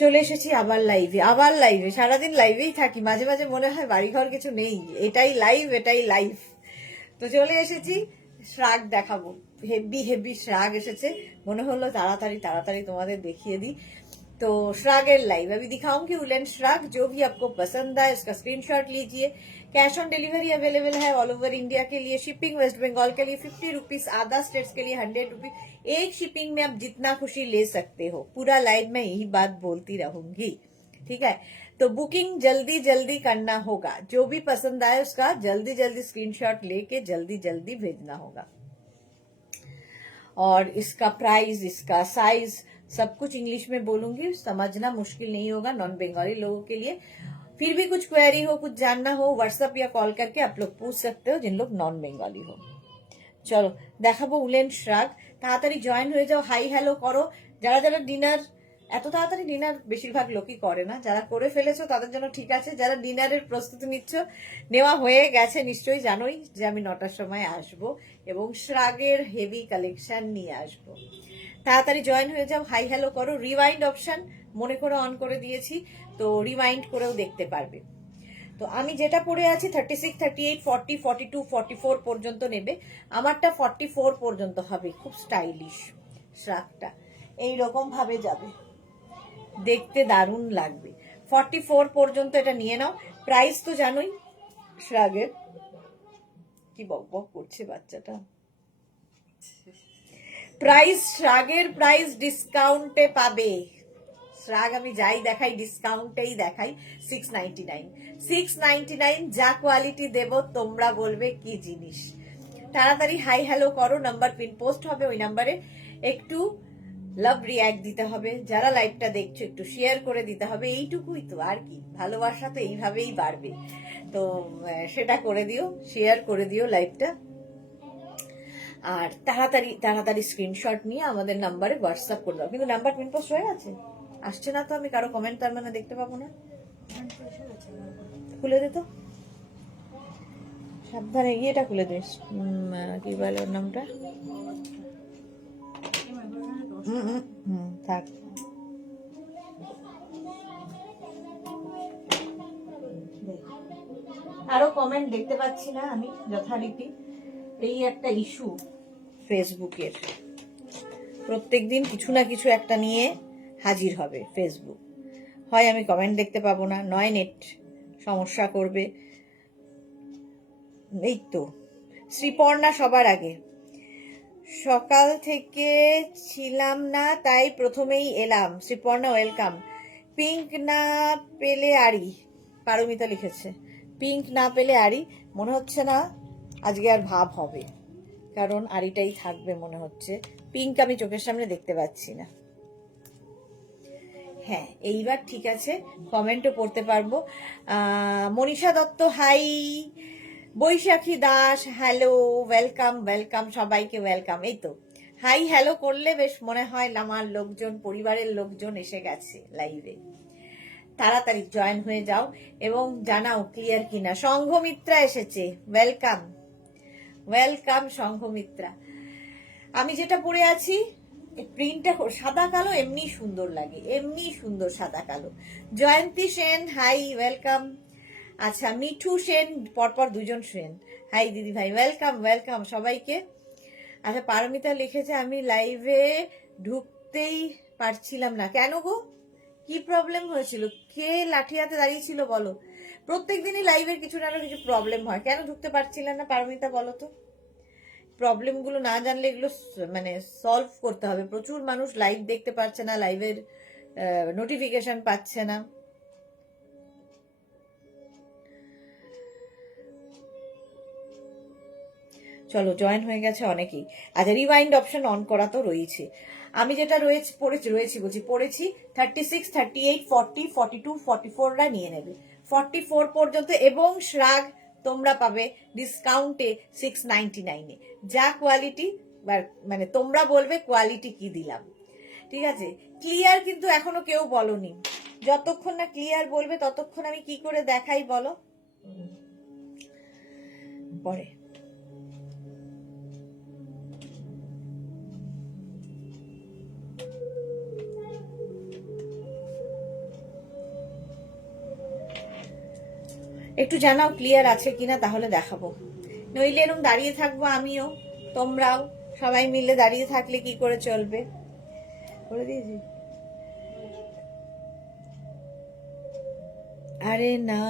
চলে এসেছি আবার লাইভে সারাদিন লাইভেই থাকি, মাঝে মাঝে মনে হয় বাড়িঘর কিছু নেই, এটাই লাইভ। তো চলে এসেছি, শ্রাগ দেখাবো। হেভি শ্রাগ এসেছে, মনে হলো তাড়াতাড়ি তোমাদের দেখিয়ে দিই। तो श्रागेर लाइव अभी दिखाऊंगी उलेन श्राग। जो भी आपको पसंद आए उसका स्क्रीनशॉट लीजिए। कैश ऑन डिलीवरी अवेलेबल है ऑल ओवर इंडिया के लिए। शिपिंग वेस्ट बंगाल के लिए 50 रुपीज, अदर स्टेट्स के लिए 100 रुपीज। एक शिपिंग में आप जितना खुशी ले सकते हो। पूरा लाइव में यही बात बोलती रहूंगी, ठीक है। तो बुकिंग जल्दी करना होगा। जो भी पसंद आए उसका जल्दी स्क्रीनशॉट लेके जल्दी भेजना होगा। और इसका प्राइस, इसका साइज सब कुछ इंग्लिश में बोलूंगी, समझना मुश्किल नहीं होगा नॉन बंगाली लोगों के लिए। फिर भी कुछ क्वेरी हो, कुछ जानना हो, व्हाट्सएप या कॉल करके आप लोग पूछ सकते हो जिन लोग नॉन बेंगाली हो। চলো দেখাবো উলেন শ্রাগ। তাড়াতাড়ি জয়েন হয়ে যাও, হাই হ্যালো করো। যারা যারা ডিনার, এত তাড়াতাড়ি ডিনার বেশিরভাগ লোকই করে না, যারা করে ফেলেছো তাদের জন্য ঠিক আছে। যারা ডিনারের প্রস্তুতি নিচ্ছ, নেওয়া হয়ে গেছে নিশ্চয়ই জানোই যে আমি 9টার সময় আসবো এবং শ্রাগের হেভি কালেকশন নিয়ে আসবো। তাড়াতাড়ি জয়েন হয়ে যাও, হাই হ্যালো করো। রিওয়াইন্ড অপশন মনে করে অন করে দিয়েছি, তো রিওয়াইন্ড করেও দেখতে পারবে। তো আমি যেটা পরে আছি 36, 38, 40, 42, 44 পর্যন্ত নেবে। আমারটা 44 পর্যন্ত হবে। খুব স্টাইলিশ শ্রাগটা, এইরকম ভাবে যাবে, দেখতে দারুণ লাগবে। 44 পর্যন্ত এটা নিয়ে নাও। প্রাইস তো জানোই শ্রাগের। কি বক করছে বাচ্চাটা। প্রাইস, শ্রাগের প্রাইস ডিসকাউন্টে পাবে। শ্রাগ আমি যাই দেখাই ডিসকাউন্টেই দেখাই। 699 যা কোয়ালিটি দেব তোমরা বলবে কি জিনিস। তাড়াতাড়ি হাই হ্যালো করো, নাম্বার পিন পোস্ট হবে ওই নাম্বারে। একটু লাভ রিয়াক্ট দিতে হবে, যারা লাইভটা দেখছো একটু শেয়ার করে দিতে হবে, এইটুকুই তো, আর কি। ভালোবাসা তো এইভাবেই বাড়বে, তো সেটা করে দিও, শেয়ার করে দিও লাইভটা। আর তাড়াতাড়ি স্ক্রিনশট নিয়ে আমাদের নাম্বারে হোয়াটসঅ্যাপ করে দাও। কিন্তু নাম্বার পিন পোস্ট হয়ে গেছে, আসছে না তো, আমি কারো কমেন্ট তার মানে দেখতে পাবো না। খুলে দে তো, সাবধানে ইয়েটা খুলে দিস, কি বলে ওর নামটা। থাক। আরো কমেন্ট দেখতে পাচ্ছি না আমি যথারীতি। এই একটা ইস্যু ফেসবুকের, প্রত্যেকদিন কিছু না কিছু একটা নিয়ে হাজির হবে ফেসবুক। হয় আমি কমেন্ট দেখতে পাবো না, নয় নেট সমস্যা করবে। এই তো শ্রীপর্ণা সবার আগে। সকাল থেকে ছিলাম না তাই প্রথমেই এলাম। শ্রীপর্ণা ওয়েলকাম। পিঙ্ক না পেলে আড়ি, পারমিতা লিখেছে। পিঙ্ক না পেলে আড়ি, মনে হচ্ছে না আজকে আর ভাব হবে, কারণ আড়িটাই থাকবে মনে হচ্ছে। পিঙ্ক আমি চোখের সামনে দেখতে পাচ্ছি না। হ্যাঁ এইবার ঠিক আছে, কমেন্টও পড়তে পারবো। মনীষা দত্ত হাই। বৈশাখী দাস হ্যালো, ওয়েলকাম সবাইকে ওয়েলকাম। এই তো হাই হ্যালো করলে বেশ মনে হয় আমার লোকজন, পরিবারের লোকজন এসে গেছে লাইভে। তাড়াতাড়ি জয়েন হয়ে যাও এবং জানাও ক্লিয়ার কিনা। সংঘমিত্রা এসেছে, ওয়েলকাম সংঘমিত্রা। আমি যেটা পরে আছি প্রিন্টটা সাদা কালো, এমনি সুন্দর লাগে, এমনি সুন্দর সাদা কালো। জয়ন্তী সেন হাই, ওয়েলকাম। আচ্ছা মিঠু সেন, পরপর দুজন সেন। হাই দিদি ভাই, ওয়েলকাম সবাইকে। আচ্ছা পারমিতা লিখেছে আমি লাইভে ঢুকতেই পারছিলাম না। কেন গো, কি প্রবলেম হয়েছিল? কে লাঠি হাতে দাঁড়িয়েছিল বলো? প্রত্যেকদিনই লাইভের কিছু না কিছু প্রবলেম হয়, কেন ঢুকতে পারছিলেন না পারমিতা বলো তো? প্রবলেমগুলো না জানলে এগুলো মানে সলভ করতে হবে। প্রচুর মানুষ লাইভ দেখতে পাচ্ছে না, লাইভের নোটিফিকেশন পাচ্ছে না। চলো জয়েন হয়ে গেছে অনেকেই। আচ্ছা রিওয়াইন্ড অপশন অন করা তো রয়েছে। আমি যেটা পড়েছি 36, 38, 40, 42, 44রা নিয়ে নেবে। 44 পর্যন্ত এবং শ্রাগ তোমরা পাবে ডিসকাউন্টে 699-এ। যা কোয়ালিটি, মানে তোমরা বলবে কোয়ালিটি কি দিলাম, ঠিক আছে। ক্লিয়ার কিন্তু এখনো কেউ বলনি। যতক্ষণ না ক্লিয়ার বলবে ততক্ষণ আমি কি করে দেখাই বলো পরে। একটু জানাও ক্লিয়ার আছে কিনা, তাহলে দেখাবো। নইলে এরকম দাঁড়িয়ে থাকবো আমিও, তোমরাও, সবাই মিলে দাঁড়িয়ে থাকলে কি করে চলবে। করে দিয়েছি। আরে না,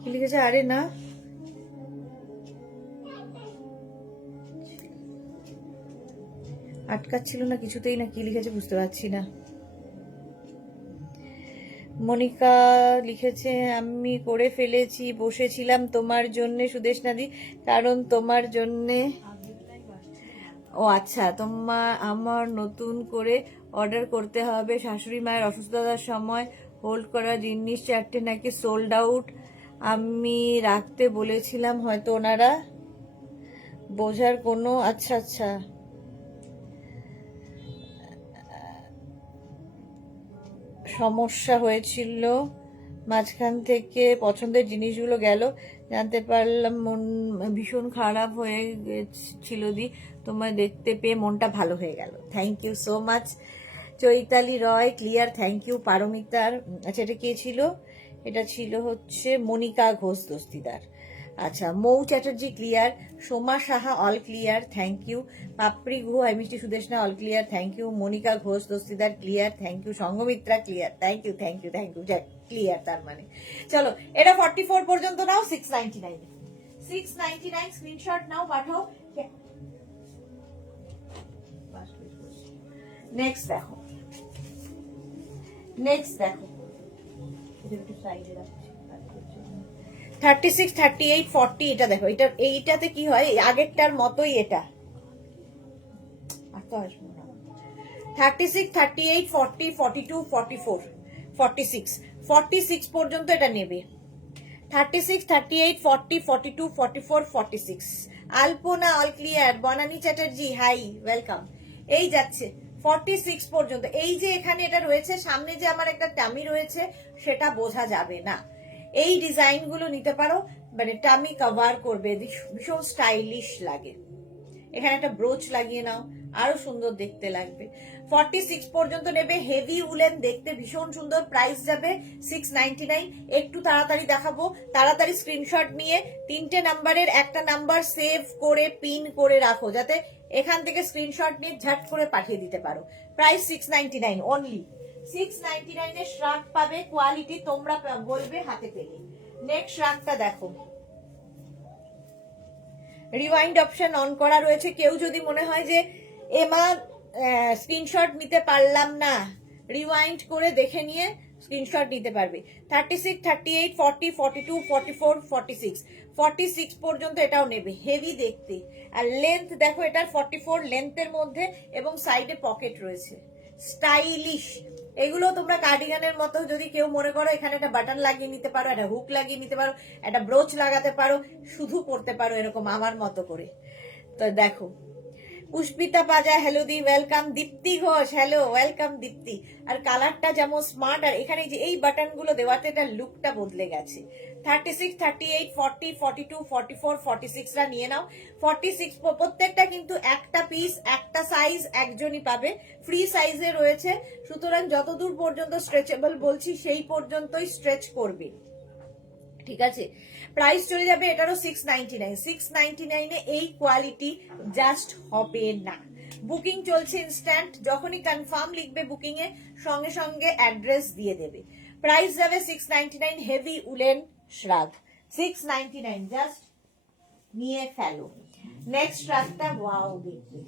কি লিখেছে? আরে না, আটকাচ্ছিল না কিছুতেই, না কি লিখেছে বুঝতে পারছি না। মনিকা লিখেছে আমি করে ফেলেছি, বসেছিলাম তোমার জন্যে সুদেশনাদি, কারণ তোমার জন্যে। ও আচ্ছা, আমার নতুন করে অর্ডার করতে হবে। শাশুড়ি মায়ের অসুস্থতার সময় হোল্ড করা জিনিস 4টে নাকি সোল্ড আউট, আমি রাখতে বলেছিলাম, হয়তো ওনারা বোঝার কোনো। আচ্ছা আচ্ছা, সমস্যা হয়েছিল, মাঝখান থেকে পছন্দের জিনিসগুলো গেল, জানতে পারলাম, মন ভীষণ খারাপ হয়ে গেছিল দি, তোমায় দেখতে পেয়ে মনটা ভালো হয়ে গেল। Thank you so much Chaitali Roy, clear, thank you. পারমিতার, আচ্ছা এটা কে ছিল? এটা ছিল হচ্ছে মনিকা ঘোষ দস্তিদার। আচ্ছা, Mou Chatterjee clear, Soma Saha all clear, thank you. Papri Guha, মিষ্টি Sudeshna all clear, thank you. Monica Ghosh Dastidar clear, thank you. Sanghamitra clear, thank you thank you thank you. Clear তার মানে। চলো, এটা 44 পর্যন্ত নাও। 699 699 স্ক্রিনশট নাও, পাঠাও। নেক্সট দেখো, নেক্সট দেখো, 36, 38, 40, এটা দেখো। এইটাতে কি হয়, আগেরটার মতোই এটা। আর তো আসবো না। 36, 38, 40, 42, 44, 46, 46 পর্যন্ত এটা নেবে। 36, 38, 40, 42, 44, 46। Alpana all clear, Banani Chatterjee hi, welcome. এই যাচ্ছে 46 পর্যন্ত। এই যে এখানে এটা রয়েছে, সামনে যে আমার একটা টামি রয়েছে, সেটা বোঝা যাবে না। এই ডিজাইনগুলো নিতে পারো, মানে টামি কভার করবে, ভীষণ স্টাইলিশ লাগে। এখানে একটা ব্রোচ লাগিয়ে নাও, আরো সুন্দর দেখতে লাগবে। 46 পর্যন্ত নেবে, হেভি উলেন, দেখতে ভীষণ সুন্দর। প্রাইস যাবে 699। একটু তাড়াতাড়ি দেখাবো, তাড়াতাড়ি স্ক্রিনশট নিয়ে 3টে নাম্বারের একটা নাম্বার সেভ করে পিন করে রাখো, যাতে এখান থেকে স্ক্রিনশট নিয়ে ঝট করে পাঠিয়ে দিতে পারো। Price 699 only. 699 এর শ্রাগ পাবে, কোয়ালিটি তোমরা বলবে হাতে পেলে। নেক্সট শ্রাগটা দেখো, রিওয়াইন্ড অপশন অন করা রয়েছে। কেউ যদি মনে হয় যে এমা স্ক্রিনশট নিতে পারলাম না, রিওয়াইন্ড করে দেখে নিয়ে স্ক্রিনশট নিতে পারবে। 36, 38, 40, 42, 44, 46, 46 পর্যন্ত এটাও নেবে, হেভি দেখতে। আর লেন্থ দেখো এটার 44 লেন্থের মধ্যে, এবং সাইডে পকেট রয়েছে, স্টাইলিশ। এগুলো তোমরা কার্ডিগানের মতো যদি কেউ মনে করো, এখানে একটা বাটন লাগিয়ে নিতে পারো, একটা হুক লাগিয়ে নিতে পারো, একটা ব্রোচ লাগাতে পারো, শুধু পড়তে পারো এরকম আমার মতো করে। তো দেখো, পুষ্পিতা পাজা, হ্যালো দি, ওয়েলকাম। দীপ্তি ঘোষ, হ্যালো, ওয়েলকাম দীপ্তি। আর কালারটা যেমন স্মার্ট, আর এখানে যে এই বাটন গুলো দেওয়াতে তার লুকটা বদলে গেছে। 36, 38, 40, 42, 44, 46 রা নিয়ে নাও। 46 প্রত্যেকটা কিন্তু একটা পিস, একটা সাইজ একজনই পাবে, ফ্রি সাইজে রয়েছে। সুতরাং যতদূর পর্যন্ত স্ট্রেচেবল বলছি সেই পর্যন্তই স্ট্রেচ করবে, ঠিক আছে। প্রাইস চলে যাবে এটারও 699। 699 এ এই কোয়ালিটি জাস্ট হবে না। বুকিং চলছে ইনস্ট্যান্ট, যখনই কনফার্ম লিখবে বুকিং এ, সঙ্গে সঙ্গে অ্যাড্রেস দিয়ে দেবে। প্রাইস যাবে 699, হেভি উলেন শ্রাগ 699, জাস্ট নিয়ে ফেলো। নেক্সট শ্রাগটা ওয়াও দেখতে,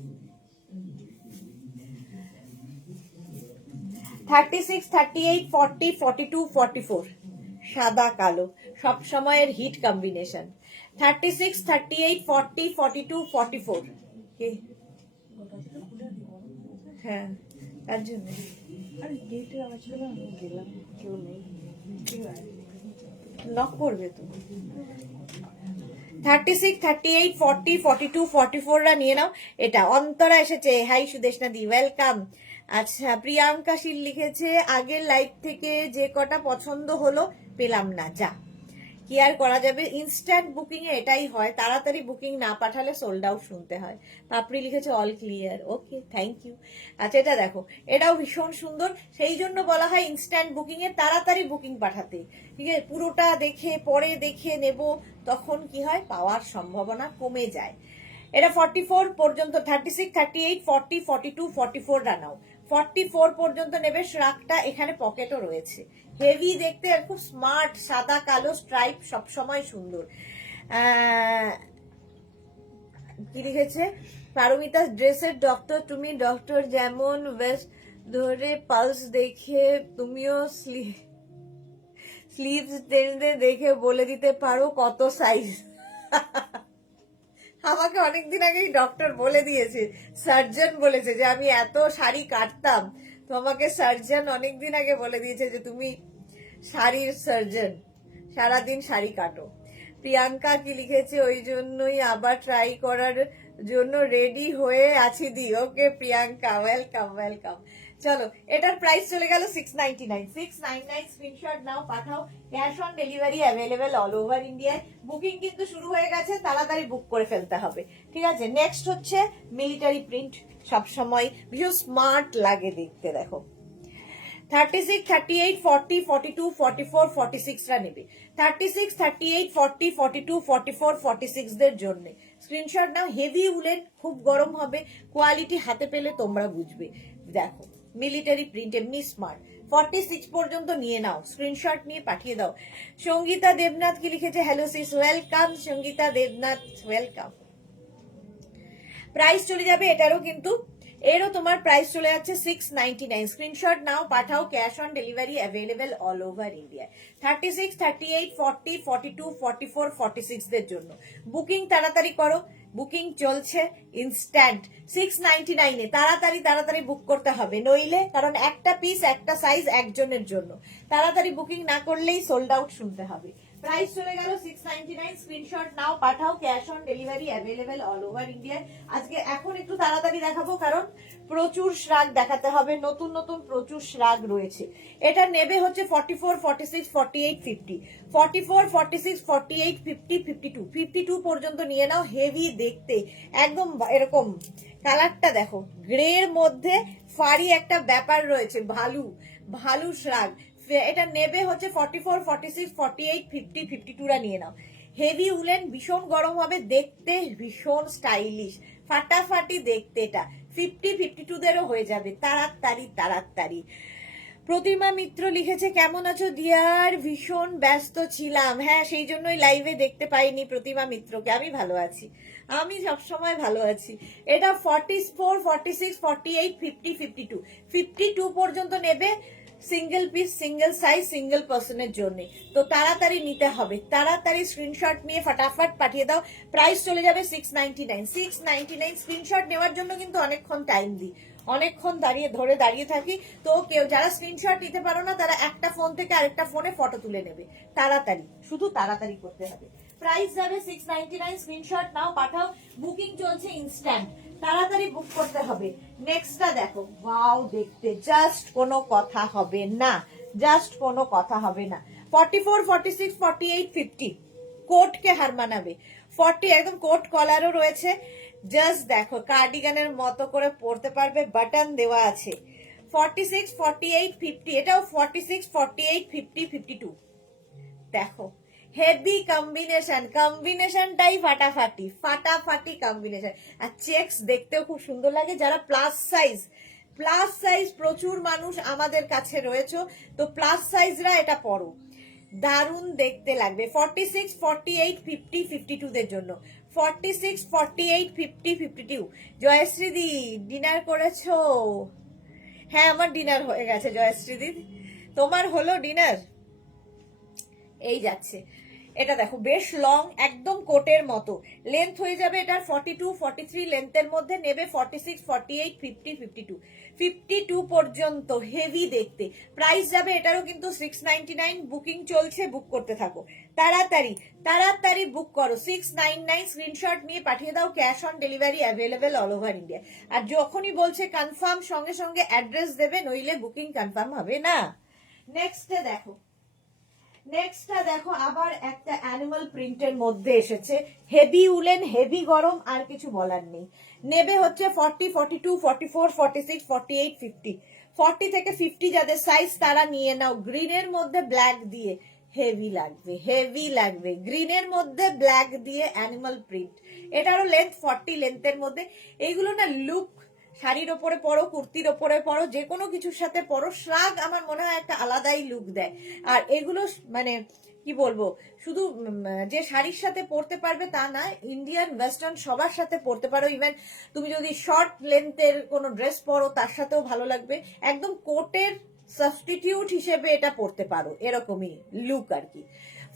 36, 38, 40, 42, 44, সাদা কালো সব সময়ের হিট কম্বিনেশন। 36, 38, 40, 42, 44, কে? হ্যাঁ, তার জন্য লক করবে তো। 36, 38, 40, 42, 44 রা নিয়ে নাও। এটা অন্তরা এসেছে, হাই সুদেশনা দি, ওয়েলকাম। আচ্ছা, প্রিয়াঙ্কা শীল লিখেছে আগের লাইভ থেকে যে কটা পছন্দ হলো পেলাম না, যা কি আর করা যাবে, ইনস্ট্যান্ট বুকিং এ এটাই হয়, তাড়াতাড়ি বুকিং না পাঠালে সোল্ড আউট শুনতে হয়। পাপড়ি লিখেছে all clear, okay thank you. আচ্ছা এটা দেখো, এটাও ভীষণ সুন্দর, সেই জন্য বলা হয় ইনস্ট্যান্ট বুকিং এ তাড়াতাড়ি বুকিং পাঠাতে, ঠিক আছে, পুরোটা দেখে পরে দেখে নেব, তখন কি হয় পাওয়ার সম্ভাবনা কমে যায়। এটা 44 পর্যন্ত, 36, 38, 40, 42, 44 রানাও, 44 পর্যন্ত নেবে। শ্রাকটা এখানে পকেটও রয়েছে, হেভি দেখতে আর খুব স্মার্ট, সাদা কালো স্ট্রাইপ, সবসময় সুন্দর। কি লিখেছে পারমিতা, ড্রেসের ডক্টর তুমি, ডক্টর যেমন ওয়েস্ট ধরে পালস দেখে তুমিও স্লিভস টেনে দেখে বলে দিতে পারো কত সাইজ। আমাকে অনেকদিন আগেই ডক্টর বলে দিয়েছে, সার্জন বলেছে যে আমি এত শাড়ি কাটতাম, তো আমাকে সার্জন অনেকদিন আগে বলে দিয়েছে যে তুমি শাড়ির সার্জন, সারাদিন শাড়ি কাটো। প্রিয়াঙ্কা কি লিখেছে, ওই জন্যই আবার ট্রাই করার জন্য রেডি হয়ে আছি দি। ওকে প্রিয়াঙ্কা, ওয়েলকাম ওয়েলকাম। চলো, এটার প্রাইস চলে গেল 699, 699 স্ক্রিনশট নাও, পাঠাও, cash on delivery available all over ইন্ডিয়ায়। বুকিং কিন্তু শুরু হয়ে গেছে, তাড়াতাড়ি বুক করে ফেলতে হবে, ঠিক আছে। নেক্সট হচ্ছে মিলিটারি প্রিন্ট, সবসময় ভীষণ স্মার্ট লাগে দেখতে, দেখো 36, 38, 40, 42, 44, 46 রা নেবে। 36, 38, 40, 42, 44, 46 দের জন্য স্ক্রিনশট নাও। হেভি উলেন, খুব গরম হবে, কোয়ালিটি হাতে পেলে তোমরা বুঝবে। দেখো মিলিটারি প্রিন্ট, এমনি স্মার্ট। 46 পর্যন্ত নিয়ে নাও, স্ক্রিনশট নিয়ে পাঠিয়ে দাও। সঙ্গীতা দেবনাথ কি লিখেছে, hello sis, welcome Sangeeta Debnath, welcome. Price চলে যাবে এটারও কিন্তু, এরও তোমার প্রাইস চলে যাচ্ছে 699, স্ক্রিনশট নাও, পাঠাও, cash on delivery available all over India. 36, 38, 40, 42, 44, 46 দের জন্য বুকিং তাড়াতাড়ি করো, বুকিং চলছে ইনস্ট্যান্ট 699 এ, তাড়াতাড়ি তাড়াতাড়ি বুক করতে হবে, নইলে, কারণ একটা পিস একটা সাইজ একজনের জন্য, তাড়াতাড়ি বুকিং না করলেই সোল্ড আউট শুনতে হবে। প্রাইস চলে গেল 699, স্ক্রিনশট নাও, পাঠাও, cash on delivery available all over ইন্ডিয়ায়। আজকে এখন একটু তাড়াতাড়ি দেখাবো, কারণ প্রচুর শ্রাগ দেখাতে হবে, নতুন নতুন প্রচুর শ্রাগ রয়েছে। এটা নেবে হচ্ছে 44, 46, 48, 50, 44, 46, 48, 50, 52, 52 পর্যন্ত নিয়ে নাও। হেভি দেখতে, একদম এরকম কালারটা দেখো, গ্রের মধ্যে ফারি একটা ব্যাপার রয়েছে, ভালু ভালু শ্রাগ। এটা নেবে হচ্ছে 44, 46, 48, 50, 52 রা নিয়ে নাও। হেভি উলেন, ভীষণ গরম হবে, দেখতে ভীষণ স্টাইলিশ, ফাটাফাটি দেখতে। এটা 50, 52 দেরও হয়ে যাবে, তাড়াতাড়ি তাড়াতাড়ি। প্রতিমা মিত্র লিখেছে, কেমন আছো ডিয়ার, ভীষণ ব্যস্ত ছিলাম। হ্যাঁ, সেই জন্যই লাইভে দেখতে পাইনি প্রতিমা মিত্রকে। আমি ভালো আছি, আমি সবসময় ভালো আছি। এটা 44, 46, 48, 50, 52, 52 পর্যন্ত নেবে, single piece, single size, single পার্সনের জন্য। তো তাড়াতাড়ি নিতে হবে, তাড়াতাড়ি স্ক্রিনশট নিয়ে ফটাফট পাঠিয়ে দাও। প্রাইস চলে যাবে 699, 699। স্ক্রিনশট নেওয়ার জন্য কিন্তু অনেকক্ষণ টাইম দিই, অনেকক্ষণ দাঁড়িয়ে থাকি। তো কেউ যারা স্ক্রিনশট নিতে পারো না, তারা একটা ফোন থেকে আরেকটা ফোনে ফটো তুলে নেবে, তাড়াতাড়ি, শুধু তাড়াতাড়ি করতে হবে। প্রাইস যাবে 699, স্ক্রিনশট নাও, পাঠাও, বুকিং চলছে ইনস্ট্যান্ট, তাড়াতাড়ি বুক করতে হবে। নেক্সটটা দেখো, ওয়াও দেখতে, জাস্ট কোনো কথা হবে না, জাস্ট কোনো কথা হবে না। 44, 46, 48, 50 কোটকে হার মানাবে। 40 একদম কোট কলারও রয়েছে, জাস্ট দেখো কার্ডিগানের মতো করে পরতে পারবে, বাটন দেওয়া আছে। 46, 48, 50, এটাও 46, 48, 50, 52 দেখো, হেভি কম্বিনেশন, কম্বিনেশনটাই ফাটাফাটি, ফাটাফাটি কম্বিনেশন। আর চেক্স দেখতেও খুব সুন্দর লাগে। যারা প্লাস সাইজ, প্লাস সাইজ প্রচুর মানুষ আমাদের কাছে রয়েছে, তো প্লাস সাইজরা এটা পরো, দারুণ দেখতে লাগবে। 46, 48, 50, 52 দের জন্য 46, 48, 50, 52। জয়শ্রী দি ডিনার করেছো? হ্যাঁ আমার ডিনার হয়ে গেছে জয়শ্রী দি, তোমার হলো ডিনার? এই যাচ্ছে। এটা দেখো বেশ লং, একদম কোটের মতো লেন্থ হয়ে যাবে এটার 42, 43 লেন্থের মধ্যে নেবে। 46, 48, 50, 52, 52 পর্যন্ত হেভি দেখতে। প্রাইস যাবে এটারও কিন্তু 699, বুকিং চলছে, বুক করতে থাকো, তাড়াতাড়ি তাড়াতাড়ি বুক করো। 699 স্ক্রিনশট নিয়ে পাঠিয়ে দাও, cash on delivery available all over India. আর যখনই বলছে কনফার্ম, সঙ্গে সঙ্গে অ্যাড্রেস দেবে, নইলে বুকিং কনফার্ম হবে না। নেক্সটে দেখো, নেক্সটটা দেখো আবার একটা অ্যানিমাল প্রিন্টের মধ্যে এসেছে, হেভি উলেন, হেভি গরম, আর কিছু বলার নেই। নেবে হচ্ছে 40, 42, 44, 46, 48, 50। 40 থেকে 50 যাদের সাইজ তারা নিয়ে নাও। গ্রিনের মধ্যে ব্ল্যাক দিয়ে হেভি লাগবে, হেভি লাগবে। গ্রিনের মধ্যে ব্ল্যাক দিয়ে অ্যানিমাল প্রিন্ট, এটারও লেন্থ 40 লেন্থের মধ্যে। এইগুলো না লুক, শাড়ির ওপরে পরো, কুর্তির ওপরে পরো, যে কোনো কিছুর সাথে পরো, শ্রাগ আমার মনে হয় একটা আলাদাই লুক দেয়। আর এগুলো মানে কি বলবো, শুধু যে শাড়ির সাথে পরতে পারবে তা না, ইন্ডিয়ান ওয়েস্টার্ন সবার সাথে পরতে পারো। ইভেন তুমি যদি শর্ট লেন্থের কোনো ড্রেস পরো তার সাথেও ভালো লাগবে। একদম কোটের সাবস্টিটিউট হিসেবে এটা পরতে পারো, এরকমই লুক আর কি।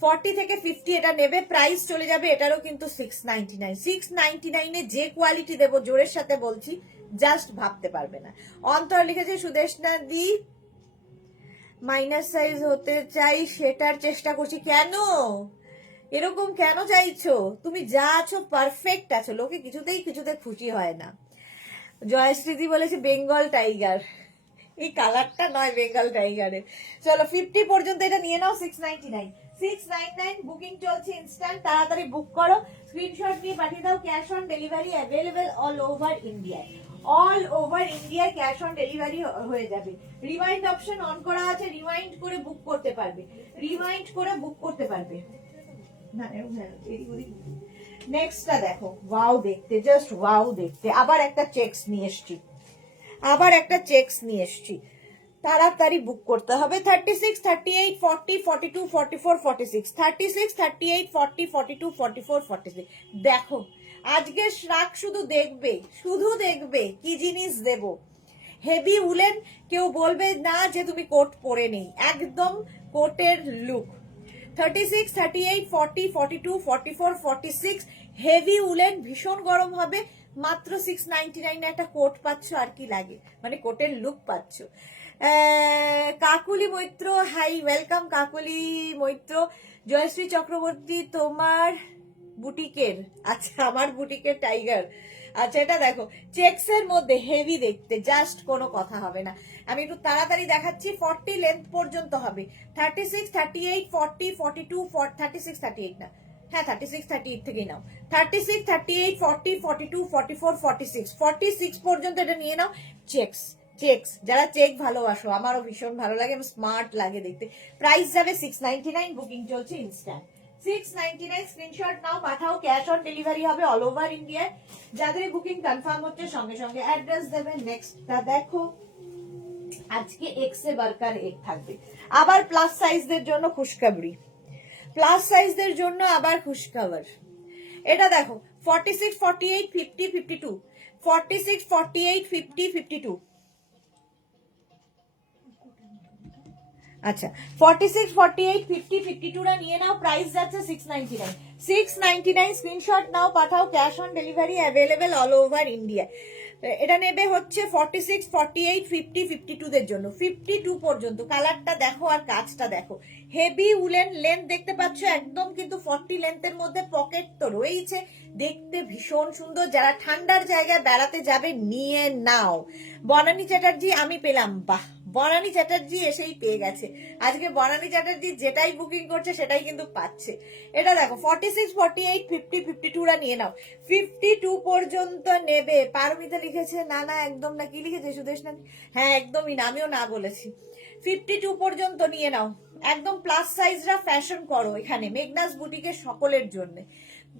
40 থেকে 50 এটা নেবে, প্রাইস চলে যাবে এটারও কিন্তু 699। 699 যে কোয়ালিটি দেবো, জোরের সাথে বলছি, জাস্ট ভাবতে পারবে না। অন্তর লিখেছে সুদেশনা দি মাইনাস সাইজ হতে চাই, সেটার চেষ্টা করছি। কেন এরকম কেন চাইছো? তুমি যা আছো পারফেক্ট আছো, লোকে কিছুতে খুশি হয় না। জয়শ্রীদি বলেছে বেঙ্গল টাইগার, এই কালারটা নয় বেঙ্গল টাইগারের। চলো 50 পর্যন্ত এটা নিয়ে নাও, 699। 699 বুকিং চলছে ইনস্ট্যান্ট, তাড়াতাড়ি বুক করো, স্ক্রিনশট নিয়ে পাঠিয়ে দাও। Cash on delivery available all over ইন্ডিয়ায়, অল ওভার ইন্ডিয়ায় ক্যাশ অন ডেলিভারি হয়ে যাবে। রিমাইন্ড অপশন অন করা আছে, রিমাইন্ড করে বুক করতে পারবে, রিমাইন্ড করে বুক করতে পারবে। নেক্সটটা দেখো, ওয়াও দেখতে, জাস্ট ওয়াও দেখতে। আবার একটা চেকস নিয়ে এসছি, আবার একটা চেকস নিয়ে এসছি, তাড়াতাড়ি বুক করতে হবে। 36, 38, 40, 42, 44, 46, 36, 38, 40, 42, 44, 46। দেখো আজকে শ্রাক শুধু দেখবে, শুধু দেখবে কি জিনিস দেব। হেভি উলেন, কেউ বলবে না যে তুমি কোট পরে নেই, একদম কোটের লুক। 36, 38, 40, 42, 44, 46 হেভি উলেন, ভীষণ গরম হবে। মাত্র 699 একটা কোট পাচ্ছ, আর কি লাগে, মানে কোটের লুক পাচ্ছ। Kakuli Maitra, hi welcome Kakuli Maitra. জয়শ্রী চক্রবর্তী, তোমার বুটিকের, আচ্ছা আমার বুটিকের টাইগার। আচ্ছা এটা দেখো, চেক্স এর মধ্যে হেভি দেখতে, জাস্ট কোনো কথা হবে না। আমি একটু তাড়াতাড়ি দেখাচ্ছি, 40 লেন্থ পর্যন্ত হবে। 36, 38, 40, 42, 36, 38 না, হ্যাঁ 36, 38 থেকেই নাও। 36, 38, 40, 42, 44, 46, 46 পর্যন্ত এটা নিয়ে নাও। চেক্স, চেক্স, যারা চেক ভালোবাসো, আমারও ভীষণ ভালো লাগে, স্মার্ট লাগে দেখতে। প্রাইস যাবে 699, বুকিং চলছে ইনস্ট্যান্ট। 699 স্ক্রিনশট নাও, পাঠাও, ক্যাশ অন ডেলিভারি হবে অল ওভার ইন্ডিয়ায়। যাদের বুকিং কনফার্ম হচ্ছে সঙ্গে সঙ্গে অ্যাড্রেস দেবে। নেক্সটটা দেখো, আজকে এক্স এ বার্কার এক থাকবে, আবার প্লাস সাইজদের জন্য খুশখবরি, প্লাস সাইজদের জন্য আবার খুশখবর। এটা দেখো 46, 48, 50, 52, 46, 48, 50, 52। আচ্ছা 46, 48, 50, 52 টা নিয়ে নাও, প্রাইস যাচ্ছে 699। 699 স্ক্রিনশট নাও, পাঠাও, cash on delivery available all over India. এটা নেবে হচ্ছে 46, 48, 50, 52 দের জন্য, 52 পর্যন্ত। কালারটা দেখো আর কাজটা দেখো, হেভি উলেন, লেন্থ দেখতে পাচ্ছ একদম কিন্তু 40 লেন্থের মধ্যে, পকেট তো রয়েছে, দেখতে ভীষণ সুন্দর। যারা ঠান্ডার জায়গায় বেড়াতে যাবে নিয়ে নাও। বনানী চ্যাটার্জি আমি পেলাম, বাহ, বনানী চ্যাটার্জি এসেই পেয়ে গেছে। আজকে বনানী চ্যাটার্জি যেটাই বুকিং করছে সেটাই কিন্তু পাচ্ছে। এটা দেখো 46, 48, 50, 52 রা নিয়ে নাও। 52 পর্যন্ত নেবে। পারমিতা লিখেছে না না একদম না, কি লিখেছে সুদেশ না, হ্যাঁ একদমই না, আমিও না বলেছি। 52 পর্যন্ত নিয়ে নাও, একদম প্লাস সাইজরা ফ্যাশন করো এখানে মেঘনাস বুটিকের সকলের জন্য।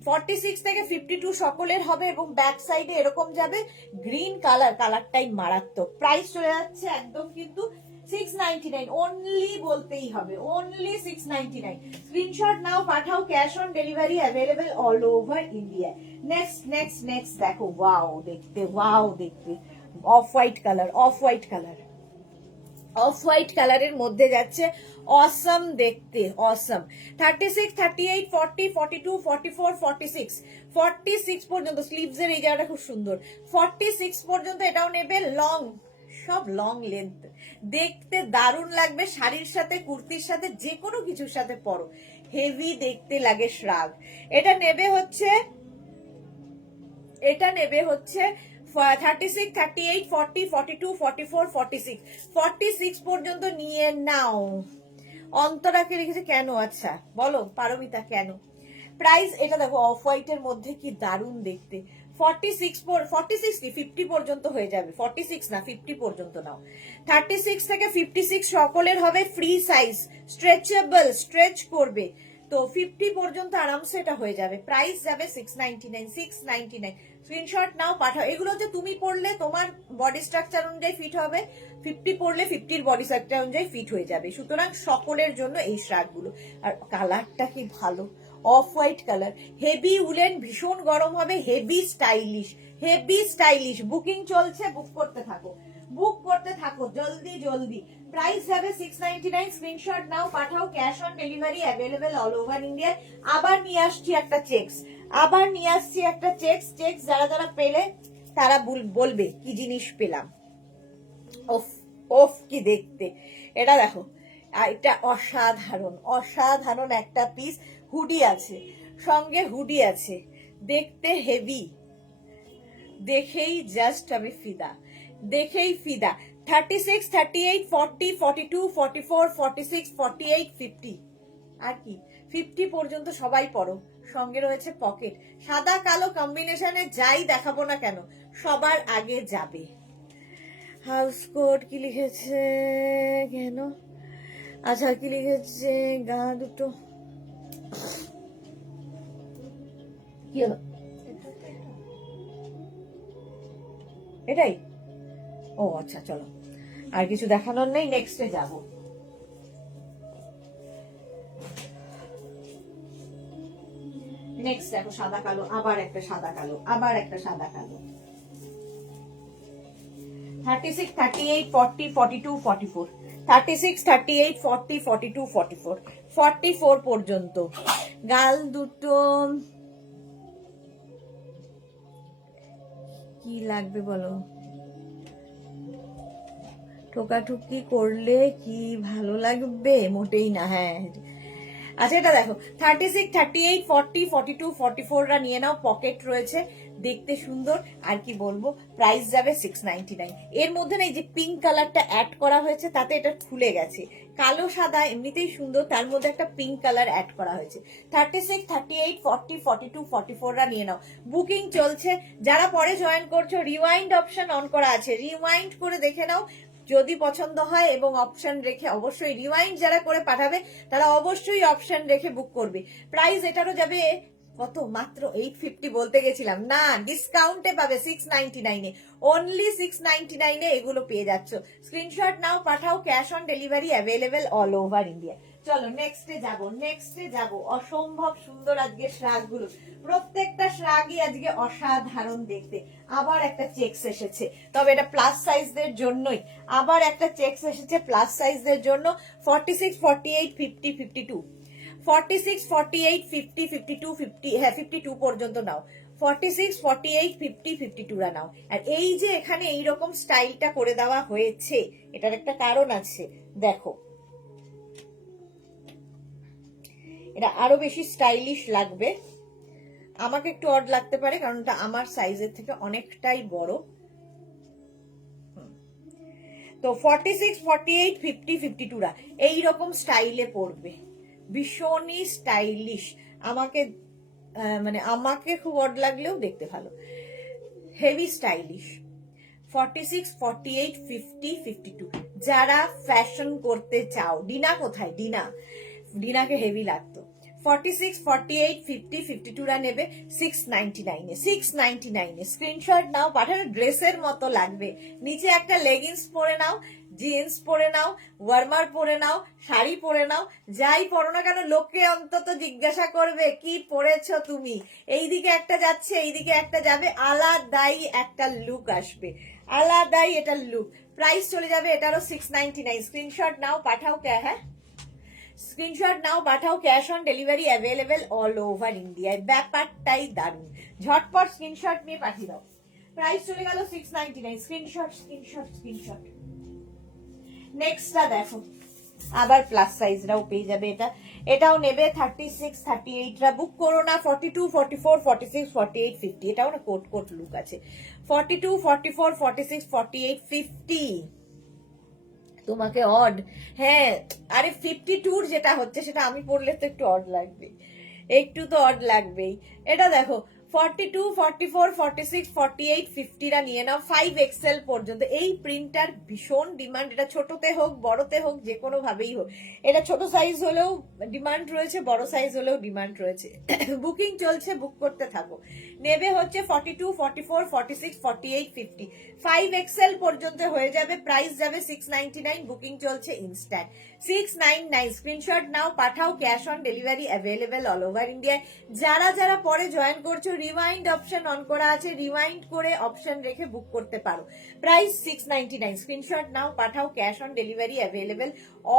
46 থেকে 52 সকলের হবে, এবং ব্যাক সাইডে এরকম যাবে গ্রিন কালার, কালারটাই মারাত্মক। প্রাইস চলে যাচ্ছে একদম কিন্তু 699 অনলি, বলতেই হবে অনলি 699। স্ক্রিনশট নাও, পাঠাও, cash on delivery available all over India. Next next next দেখো, ওয়াও দেখতে, ওয়াও দেখতে, off white colour, off white colour, off white কালারের মধ্যে যাচ্ছে, অসম দেখতে, অসম। 36, 38, 40, 42, 44, 46, 46 পর্যন্ত। স্লিভস এর এই জায়গাটা খুব সুন্দর। 46 পর্যন্ত এটাও নেবে, লং, সব লং লেন্থ, দেখতে দারুণ লাগবে। শাড়ির সাথে, কুর্তির সাথে, যে কোনো কিছুর সাথে পরো, হেভি দেখতে লাগে শ্রাগ। এটা নেবে হচ্ছে, এটা নেবে হচ্ছে 36, 38, 40, 42, 44, 46, 46 পর্যন্ত নিয়ে নাও। অন্তরাকে লিখেছে কেন? আচ্ছা বলো পারমিতা কেন। প্রাইস এটা দেখো অফ হোয়াইটের মধ্যে কি দারুণ দেখতে। 46 কি 50 পর্যন্ত হয়ে যাবে, 46 না 50 পর্যন্ত নাও। 36 থেকে 56 সকলের হবে ফ্রি সাইজ, স্ট্রেচেবল, স্ট্রেচ করবে, তো 50 পর্যন্ত আরামসে এটা হয়ে যাবে। প্রাইস যাবে 699। স্ক্রিনশট নাও পাঠাও। এগুলো যে তুমি পড়লে তোমার বডি স্ট্রাকচার অনুযায়ী ফিট হবে, 50 পড়লে 50 বডি স্ট্রাকচার অনুযায়ী ফিট হয়ে যাবে। সুতরাং সকলের জন্য এই শ্রাগগুলো। আর কালারটা কি ভালো, off white colour, heavy woollen, ভীষণ গরম হবে, heavy stylish, heavy stylish. Booking চলছে, বুক করতে থাকো, বুক করতে থাকো জলদি জলদি। প্রাইস যাবে 699। স্ক্রিনশট নাও পাঠাও, cash on delivery available all over India. আবার নিয়ে আসছি একটা চেকস, আবার নিয়ে আসছি একটা চেকস। চেকস যারা যারা পেলে তারা বলবে কি জিনিস পেলাম। ওফ ওফ কি দেখতে, এটা দেখো, এটা অসাধারণ, অসাধারণ একটা পিস। হুডি আছে, সঙ্গে হুডি আছে, দেখতে হেভি, দেখেই জাস্ট আমি ফিদা, দেখেই ফিদা। 36, 38, 40, 42, 44, 46, 48, 50, আর কি 50 পর্যন্ত সবাই পড়ো। সঙ্গে রয়েছে পকেট, সাদা কালো কম্বিনেশনে যাই দেখাবো না কেন সবার আগে যাবে। হাউস কোড কি লিখেছে কেন? আচ্ছা কি লিখেছে, গা দুটো কি হলো, এটাই? ও আচ্ছা চলো, আর কিছু দেখানোর নেই, নেক্সটে যাব। নেক্সট দেখো সাদা কালো, আবার একটা সাদা কালো, আবার একটা সাদা কালো। 36, 38, 40, 42, 44, 36, 38, 40, 42, 44, 44 পর্যন্ত। গাল দুটো কি লাগবে বলো, ঠোকাঠুকি করলে কি ভালো লাগবে? মোটেই না। হ্যাঁ আচ্ছা এটা দেখো 36, 38, 40, 42, 44 রা নিয়ে নাও, পকেট রয়েছে, দেখতে সুন্দর। আর কি বলবো, প্রাইস যাবে 699। এর মধ্যে না এই যে পিঙ্ক কালারটা অ্যাড করা হয়েছে, তাতে এটা খুলে গেছে। কালো সাদা এমনিতেই সুন্দর, তার মধ্যে একটা পিঙ্ক কালার অ্যাড করা হয়েছে। 36, 38, 40, 42, 44 রা নিয়ে নাও, বুকিং চলছে। যারা পরে জয়েন করছো রিওয়াইন্ড অপশন অন করা আছে, রিওয়াইন্ড করে দেখে নাও যদি পছন্দ হয়, এবং অপশন রেখে অবশ্যই রিওয়াইন্ড যারা করে পাঠাবে তারা অবশ্যই অপশন রেখে বুক করবে। প্রাইস এটারও যাবে কত, মাত্র 850 বলতে গেছিলাম, না ডিসকাউন্টে পাবে 699-এ, অনলি 699-এ এগুলো পেয়ে যাচ্ছ। স্ক্রিনশট নাও পাঠাও, cash on delivery available all over India. চলো নেক্সটে যাব, নেক্সটে যাব। অসম্ভব সুন্দর আজকে শ্রাগগুলো, প্রত্যেকটা শ্রাগই আজকে অসাধারণ দেখতে। আবার একটা চেকস এসেছে, তবে এটা প্লাস সাইজদের জন্যই। আবার একটা চেকস এসেছে প্লাস সাইজদের জন্য। 46, 48, 50, 52, 46, 48, 50, 52, 50, হ্যাঁ 52 পর্যন্ত নাও। 46, 48, 50, 52 রা নাও। আর এই যে এখানে এইরকম স্টাইলটা করে দেওয়া হয়েছে, এটার একটা কারণ আছে, দেখো এটা আরো বেশি স্টাইলিশ লাগবে। আমাকে একটু অড লাগতে পারে কারণ এটা আমার সাইজের থেকে অনেকটাই বড়। তো 46, 48, 50, 52 রা এইরকম স্টাইলে পড়বে, ভীষণই স্টাইলিশ। আমাকে মানে আমাকে খুব অড লাগলেও দেখতে ভালো, হেভি স্টাইলিশ। 46, 48, 50, 52 যারা ফ্যাশন করতে চাও। ডিনা কোথায়? ডিনা, ডিনাকে হেভি লাগতো। 46, 48, 50, 52 রা নেবে 699-এ, 699-এ। স্ক্রিনশট নাও পাঠানো, ড্রেসের মতো লাগবে। নিচে একটা লেগিংস পরে নাও, জিন্স পরে নাও, ওয়ার্মার পরে নাও, শাড়ি পরে নাও, যাই পরো না কেন লোকে অন্তত জিজ্ঞাসা করবে কি পরেছো তুমি। এইদিকে একটা যাচ্ছে, এইদিকে একটা যাবে, আলাদাই একটা লুক আসবে, আলাদাই এটা লুক। প্রাইস চলে যাবে এটারও 699। স্ক্রিনশট নাও পাঠাও, হ্যাঁ স্ক্রিনশট নাও পাঠাও, cash on delivery available all over ইন্ডিয়ায়। ব্যাপারটাই দারুণ, ঝটপট স্ক্রিনশট নিয়ে পাঠিয়ে দাও। প্রাইস চলে গেল 699। Screenshot screenshot screenshot. নেক্সটটা দেখো, আবার প্লাস সাইজরাও পেয়ে যাবে। এটাও নেবে 36, 38 রা বুক করো না। 42, 44, 46, 48, 50 এটাও না কোট কোট লুক আছে। 42, 44, 46, 48, 50 তোমাকে অড, হ্যাঁ আরে 52 যেটা হচ্ছে সেটা আমি পড়লে তো একটু অড লাগবে, একটু তো অড লাগবেই। এটা দেখো 42, 44, 46, 48, 50রা নিয়ে নাও 5XL পর্যন্ত। এই প্রিন্টটার ভীষণ ডিমান্ড, এটা ছোটতে হোক বড়তে হোক যে কোনো ভাবেই হোক, এটা ছোট সাইজ হলেও ডিমান্ড রয়েছে, বড় সাইজ হলেও ডিমান্ড রয়েছে। বুকিং চলছে, বুক করতে থাকো। নেবে হচ্ছে 42, 44, 46, 48, 50, 5XL পর্যন্ত হয়ে যাবে, প্রাইস যাবে 699, বুকিং চলছে ইনস্ট্যান্ট 699। স্ক্রিনশট নাও, পাঠাও, cash on delivery available all over ইন্ডিয়ায়। যারা যারা পরে জয়েন করছো রিমাইন্ড অপশন অন করা আছে, রিমাইন্ড করে অপশন রেখে বুক করতে পারো। প্রাইস 699, স্ক্রিনশট নাও, পাঠাও, cash on delivery available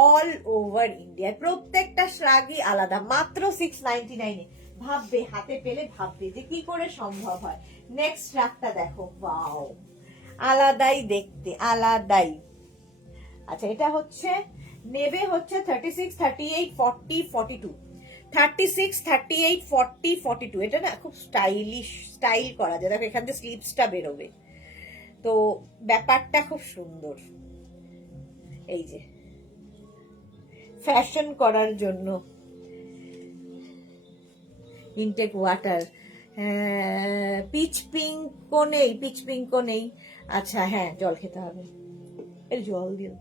all over ইন্ডিয়ায়। প্রত্যেকটা শ্রাগই আলাদা, মাত্র 699 ভাববে, হাতে পেলে ভাববে যে কি করে সম্ভব হয়। নেক্সট শ্রাগটা দেখো, ওয়াও আলাদাই দেখতে, আলাদাই। আচ্ছা এটা হচ্ছে নেবে হচ্ছে 36, 38, 40, 42, 36, 38, 40, 42। এটা না খুব স্টাইলিশ, স্টাইল করা যায়। দেখো এখান থেকে স্লিভসটা বেরোবে, তো ব্যাপারটা খুব সুন্দর। এই যে ফ্যাশন করার জন্য ইনটেক ওয়াটার, পিচ পিঙ্কও নেই, পিচ পিঙ্কও নেই। আচ্ছা হ্যাঁ জল খেতে হবে, এর জল দিয়ে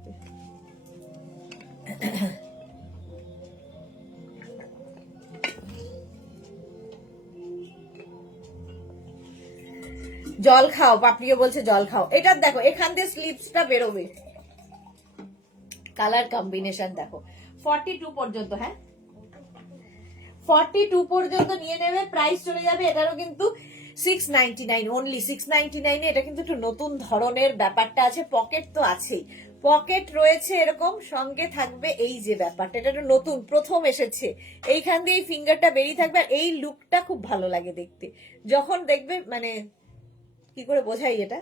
জল খাও, পাপড়িও বলছে জল খাও। এটা দেখো এখান দিয়ে স্লিভসটা বেরোবে, কালার কম্বিনেশন দেখো 42 পর্যন্ত, হ্যাঁ 42 পর্যন্ত নিয়ে নেবে, প্রাইস চলে যাবে এটারও কিন্তু 699, অনলি 699। এটা কিন্তু একটু নতুন ধরনের ব্যাপারটা আছে, পকেট তো আছেই, পকেট রয়েছে এরকম, সঙ্গে থাকবে এই যে ব্যাপারটা, এটা একটু নতুন, প্রথম এসেছে। এইখান দিয়ে এই ফিঙ্গারটা বেরিয়ে থাকবে, আর এই লুকটা খুব ভালো লাগে দেখতে যখন দেখবে, মানে কি করে বোঝাই এটা,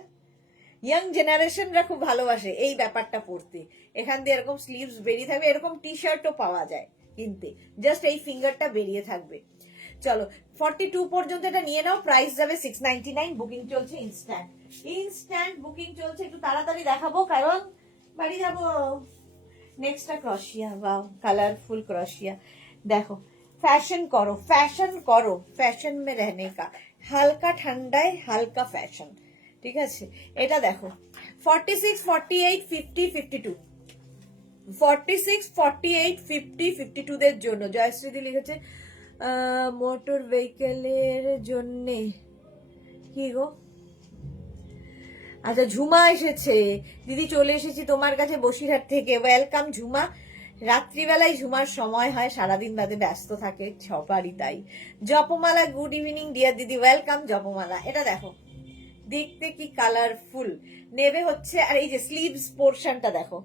ইয়াং জেনারেশনরা খুব ভালোবাসে এই ব্যাপারটা পড়তে। এখান দিয়ে এরকম স্লিভস বেরিয়ে থাকবে, এরকম টি শার্টও পাওয়া যায় কিনতে, জাস্ট এই ফিঙ্গারটা বেরিয়ে থাকবে। চলো 42 পর্যন্ত এটা নিয়ে নাও, প্রাইস যাবে 699, বুকিং চলছে ইনস্ট্যান্ট, ইনস্ট্যান্ট বুকিং চলছে। একটু তাড়াতাড়ি দেখাবো কারণ বাড়ি যাবো। নেক্সটটা ক্রশিয়া, ওয়াও কালারফুল ক্রশিয়া। দেখো ফ্যাশন করো, ফ্যাশন করো, ফ্যাশন মে রহনে কা, হালকা ঠান্ডায় হালকা ফ্যাশন, ঠিক আছে। এটা দেখো 46, 48, 50, 52, 46, 48, 50, 52 দের জন্য। জয়শ্রীদি লিখেছে মোটর ভেহিকেলের জন্য, কি গো, আচ্ছা ঝুমা এসেছে, দিদি চলে এসেছি তোমার কাছে বসিরহাট থেকে, ওয়েলকাম ঝুমা। রাত্রিবেলায় ঝুমার সময় হয়, সারাদিন বাদে ব্যস্ত থাকে সবারই তাই। জপমালা গুড ইভিনিং ডিয়ার দিদি, ওয়েলকাম জপমালা। এটা দেখো দেখতে কি কালারফুল, নেবে হচ্ছে, আর এই যে স্লিভস পোর্শনটা দেখো,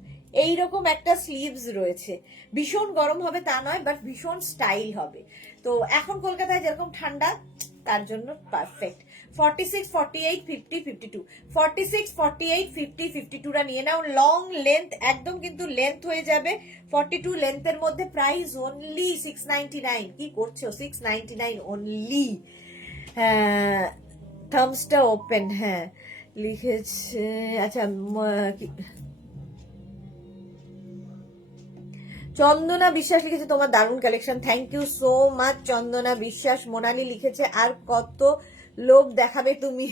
এইরকম একটা স্লিভস রয়েছে, ভীষণ গরম হবে তা নয়, বাট ভীষণ স্টাইল হবে। তো এখন কলকাতায় যেরকম ঠান্ডা, তার জন্য পারফেক্ট। 46, 48, 50, 52, 46, 48, 50, 52 রা নিয়ে নাও। লং লেন্থ একদম কিন্তু লেন্থ হয়ে যাবে 42 লেন্থের মধ্যে, প্রাইস অনলি 699। কি করছো, 699 অনলি। হ্যাঁ থামসটা ওপেন, হ্যাঁ লিখেছে। আচ্ছা চন্দনা বিশ্বাস লিখেছে তোমার দারুণ collection, thank you so much Chandana Biswas. Monali লিখেছে আর কত লোভ দেখাবে তুমি।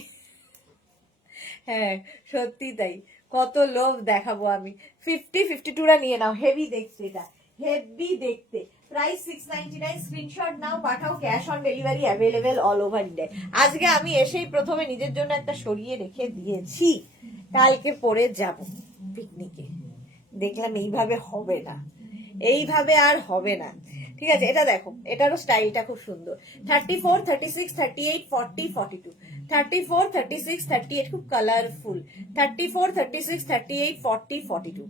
হ্যাঁ সত্যি তাই, কত লোভ দেখাবো আমি। 50, 52 রা নিয়ে নাও, হেভি দেখতে, এটা হেভি দেখতে, প্রাইস 699। স্ক্রিনশট নাও, পাঠাও, cash on delivery available all over India. আজকে আমি এসেই প্রথমে নিজের জন্য একটা সরিয়ে রেখে দিয়েছি, কালকে পরে যাব পিকনিকে। দেখলাম এইভাবে হবে না, এইভাবে আর হবে না, ঠিক আছে। এটা দেখো এটারও স্টাইলটা খুব সুন্দর। 34, 36, 38, 40, 42, 34, 36, 38 খুব কালারফুল। 34, 36, 38, 40, 42।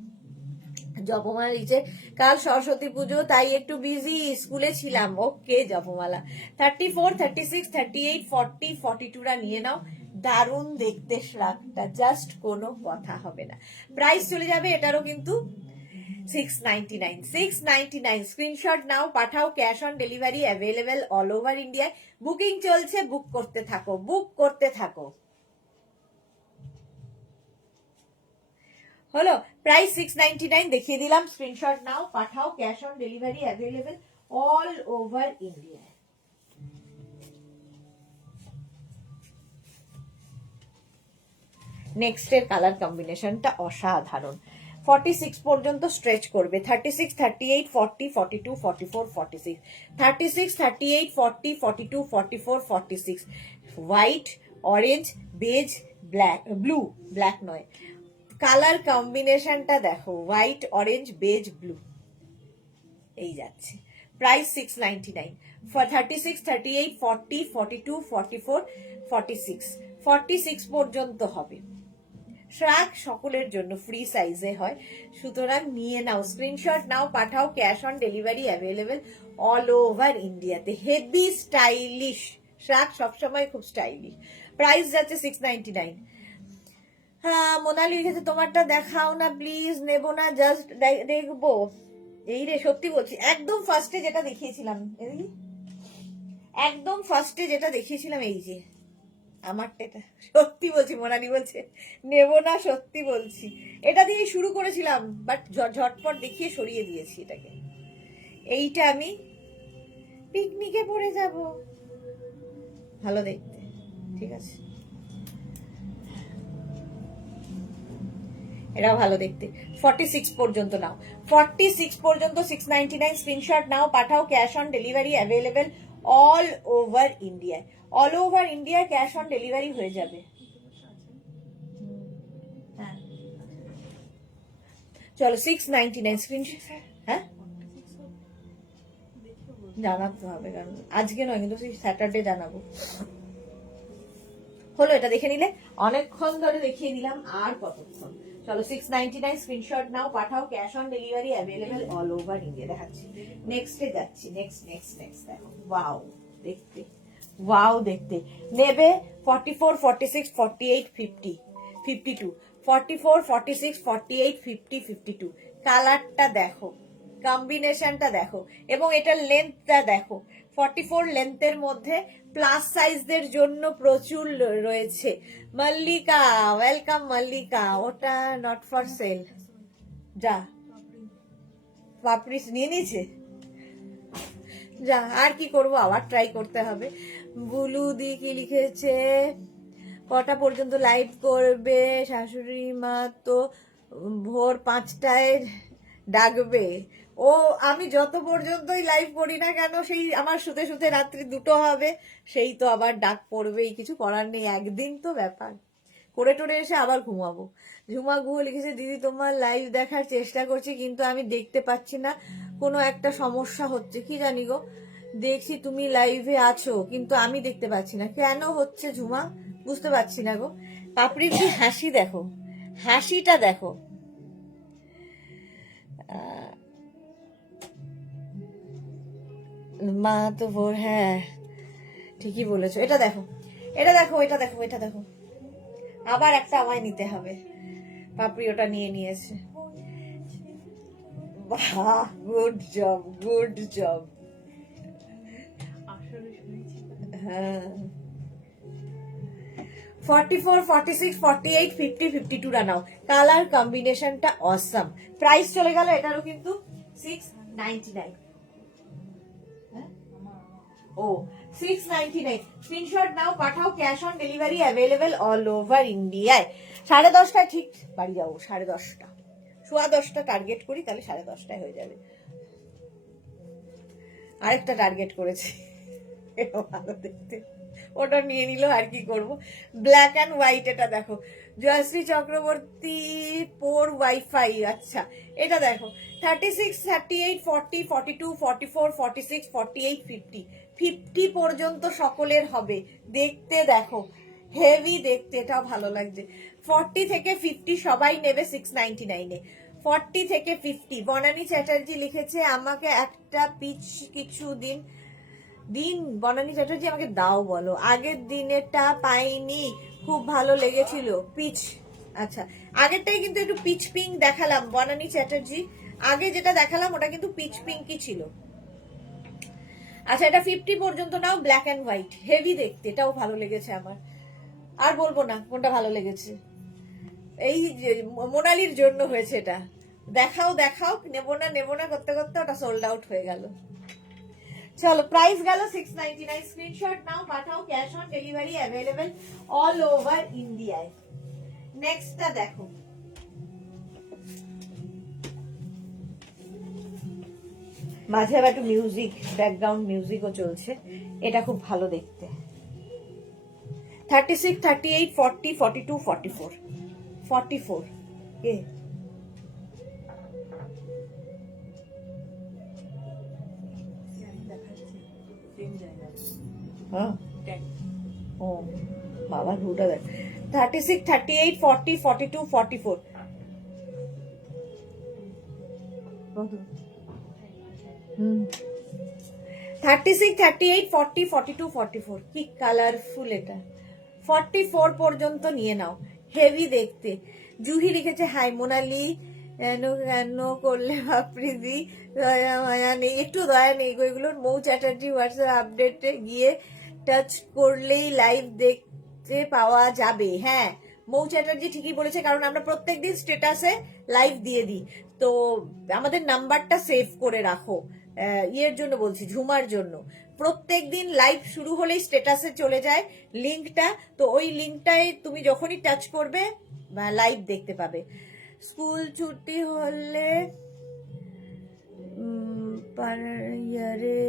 জপমালা লিখছে কাল সরস্বতী পুজো তাই একটু বিজি, স্কুলে ছিলাম। ওকে জপমালা। 34, 36, 38, 40, 42 রা নিয়ে নাও, দারুণ দেখতে শ্রাগটা, জাস্ট কোনো কথা হবে না। প্রাইস চলে যাবে এটারও কিন্তু 699, 699। স্ক্রিনশট নাও, পাঠাও, cash on delivery available all over ইন্ডিয়ায়। বুকিং চলছে, বুক করতে থাকো, বুক করতে থাকো। হলো। প্রাইস 699 দেখিয়ে দিলাম, স্ক্রিনশট নাও, পাঠাও, cash on delivery available all over India. Next এর কালার কম্বিনেশনটা অসাধারণ। 46 পর্যন্ত স্ট্রেচ করবে, 36, 38, 40, 42, 44, 46, 36, 38, 40, 42, 44, 46, white, orange, beige, black, blue, black নয়, কালার কম্বিনেশনটা দেখো, হোয়াইট, অরেঞ্জ, বেজ, ব্লু, এই যাচ্ছে। প্রাইস 699, 36, 38, 40, 42, 44, 46, 46 পর্যন্ত হবে। শ্রাক সকলের জন্য ফ্রি সাইজে হয়, সুতরাং নিয়ে নাও, স্ক্রিনশট নাও, পাঠাও, cash on delivery available all over ইন্ডিয়াতে। হেভি স্টাইলিশ, শ্রাক সবসময় খুব স্টাইলিশ। প্রাইস যাচ্ছে 699। হ্যাঁ, মোনালি লিখেছে তোমারটা দেখাও না প্লিজ, নেব না, জাস্ট দেখবো। এই রে, সত্যি বলছি, একদম ফার্স্টে যেটা দেখিয়েছিলাম, একদম ফার্স্টে যেটা দেখিয়েছিলাম, এই যে আমারটা, এটা সত্যি বলছি, মোনালি বলছে নেব না, সত্যি বলছি, এটা দিয়ে শুরু করেছিলাম, বাট ঝটপট দেখিয়ে সরিয়ে দিয়েছি এটাকে। এইটা আমি পিকনিকে পরে যাব, ভালো দেখতে, ঠিক আছে, এটাও ভালো দেখতে। 46 পর্যন্ত নাও, 46 পর্যন্ত 699, স্ক্রিনশট নাও, পাঠাও, cash on delivery available all over ইন্ডিয়ায়। অল ওভার ইন্ডিয়ায় ক্যাশ অন ডেলিভারি হয়ে যাবে। হ্যাঁ, চলো 699 স্ক্রিনশট। হ্যাঁ, জানাতে হবে, কারণ আজকে নয় কিন্তু স্যাটারডে জানাবো। হলো, এটা দেখে নিলে, অনেকক্ষণ ধরে দেখিয়ে দিলাম, আর কতক্ষণ। চলো 699, স্ক্রিনশট নাও, পাঠাও, cash on delivery available all over India. দেখাচ্ছি, নেক্সটে যাচ্ছি, নেক্সট নেক্সট নেক্সট দেখো, ওয়াও দেখতে, ওয়াও দেখতে। নেবে 44, 46, 48, 50, 52, 44, 46, 48, 50, 52। কালারটা দেখো, কম্বিনেশনটা দেখো, এবং এটার লেন্থটা দেখো। 44 লেন্থের মধ্যে প্লাস সাইজদের জন্য প্রচুর রয়েছে। মল্লিকা, ওয়েলকাম মল্লিকা, ওটা নট ফর সেল, যা পাপড়ি নিয়ে নিয়েছে, যা, আর কি করব, আবার ট্রাই করতে হবে। বুলু দি কি লিখেছে, কটা পর্যন্ত লাইভ করবে, শাশুড়ি মা তো ভোর 5টায় ডাকবে। ও, আমি যত পর্যন্তই লাইভ করি না কেন, সেই আমার শুতে শুতে রাত্রি 2টো হবে, সেই তো আবার ডাক পড়বেই, কিছু করার নেই, একদিন তো ব্যাপার, করে টোরে এসে আবার ঘুমাবো। ঝুমা গুহ লিখেছে, দিদি তোমার লাইভ দেখার চেষ্টা করছি কিন্তু আমি দেখতে পাচ্ছি না, কোনো একটা সমস্যা হচ্ছে, কি জানি গো, দেখছি তুমি লাইভে আছো কিন্তু আমি দেখতে পাচ্ছি না, কেন হচ্ছে ঝুমা, বুঝতে পারছি না গো। পাপড়ির কি হাসি দেখো, হাসিটা দেখো, মা তো ভোর, হ্যাঁ ঠিকই বলেছো, এটা দেখো, এটা দেখো, এটা দেখো, এটা দেখো, আবার একটা আমায় নিতে হবে। পাপড়ি ওটা নিয়ে নিয়েছে, বাহ, গুড জব, গুড জব। হ্যাঁ, 44, 46, 48, 50, 52 নাও, কালার কম্বিনেশনটা অসাম। প্রাইস চলে গেল এটারও কিন্তু 699। ও, 699, স্ক্রিনশট নাও, পাঠাও, cash on delivery available all over ইন্ডিয়ায়। 10:30 ঠিক বাড়ি যাবো, 10:30, 10:15 টার্গেট করি, তাহলে 10:30 হয়ে যাবে। আরেকটা টার্গেট করেছি, এটা ভালো দেখতে, ওটা নিয়ে নিল, আর কি করব। ব্ল্যাক অ্যান্ড হোয়াইট, এটা দেখো, জয়শ্রী চক্রবর্তী পোর ওয়াইফাই, আচ্ছা এটা দেখো, 36, 38, 40, 42, 44, 46, 48, 50, 50 পর্যন্ত সকলের হবে। দেখতে দেখো, হেভি দেখতে, এটাও ভালো লাগছে। 40 থেকে 50 সবাই নেবে 699-এ। 40 থেকে 50, বনানী চ্যাটার্জি লিখেছে, আমাকে একটা পিচ কিছু দিন বনানী চ্যাটার্জি আমাকে দাও বলো, আগের দিনেরটা পাইনি, খুব ভালো লেগেছিল পিচ। আচ্ছা, আগেরটাই কিন্তু একটু পিচ পিঙ্ক দেখালাম বনানী চ্যাটার্জি, আগে যেটা দেখালাম ওটা কিন্তু পিচ পিঙ্কই ছিল। আচ্ছা, এটা 50 পর্যন্ত নাও, ব্ল্যাক অ্যান্ড হোয়াইট, হেভি দেখতে, এটাও ভালো লেগেছে আমার, আর বলবো না কোনটা ভালো লেগেছে। এই যে মোনালির জন্য হয়েছে এটা। দেখাও দেখাও, নেবো না করতে করতে ওটা সোল্ড আউট হয়ে গেল। চলো, প্রাইস গেল 699। স্ক্রিনশট নাও, পাঠাও, cash on delivery available all over ইন্ডিয়ায়। নেক্সটটা দেখো, মাঝে আবার একটু মিউজিক, ব্যাকগ্রাউন্ড মিউজিকও চলছে, এটা খুব ভালো দেখতে। 36, 38, 40, 42, 44, 44 কে হ্যাঁ ও বাবা, দুটা দেখ। 36, 38, 40, 42, 44 36, 38, 40, 42, 44 কি কালারফুল এটা। 44 পর্যন্ত নিয়ে নাও, হেভি দেখতে। জুহি লিখেছে হাই মোনালি, কেন কেন করলে বাপরিদি, দয়া মায়া নেই, একটু দয়া নেই এগুলোর। মৌ চ্যাটার্জি হোয়াটসঅ্যাপ আপডেটে গিয়ে টাচ করলেই লাইভ দেখতে পাওয়া যাবে। হ্যাঁ, মৌ চ্যাটার্জি ঠিকই বলেছে, কারণ আমরা প্রত্যেকদিন স্ট্যাটাসে লাইভ দিয়ে দিই। তো আমাদের নাম্বারটা সেভ করে রাখো, ইয়ের জন্য বলছি, ঝুমার জন্য। প্রত্যেকদিন লাইভ শুরু হলেই স্ট্যাটাসে চলে যায় লিঙ্কটা, তো ওই লিঙ্কটায় তুমি যখনই টাচ করবে লাইভ দেখতে পাবে। স্কুল ছুটি হলে ইয়ারে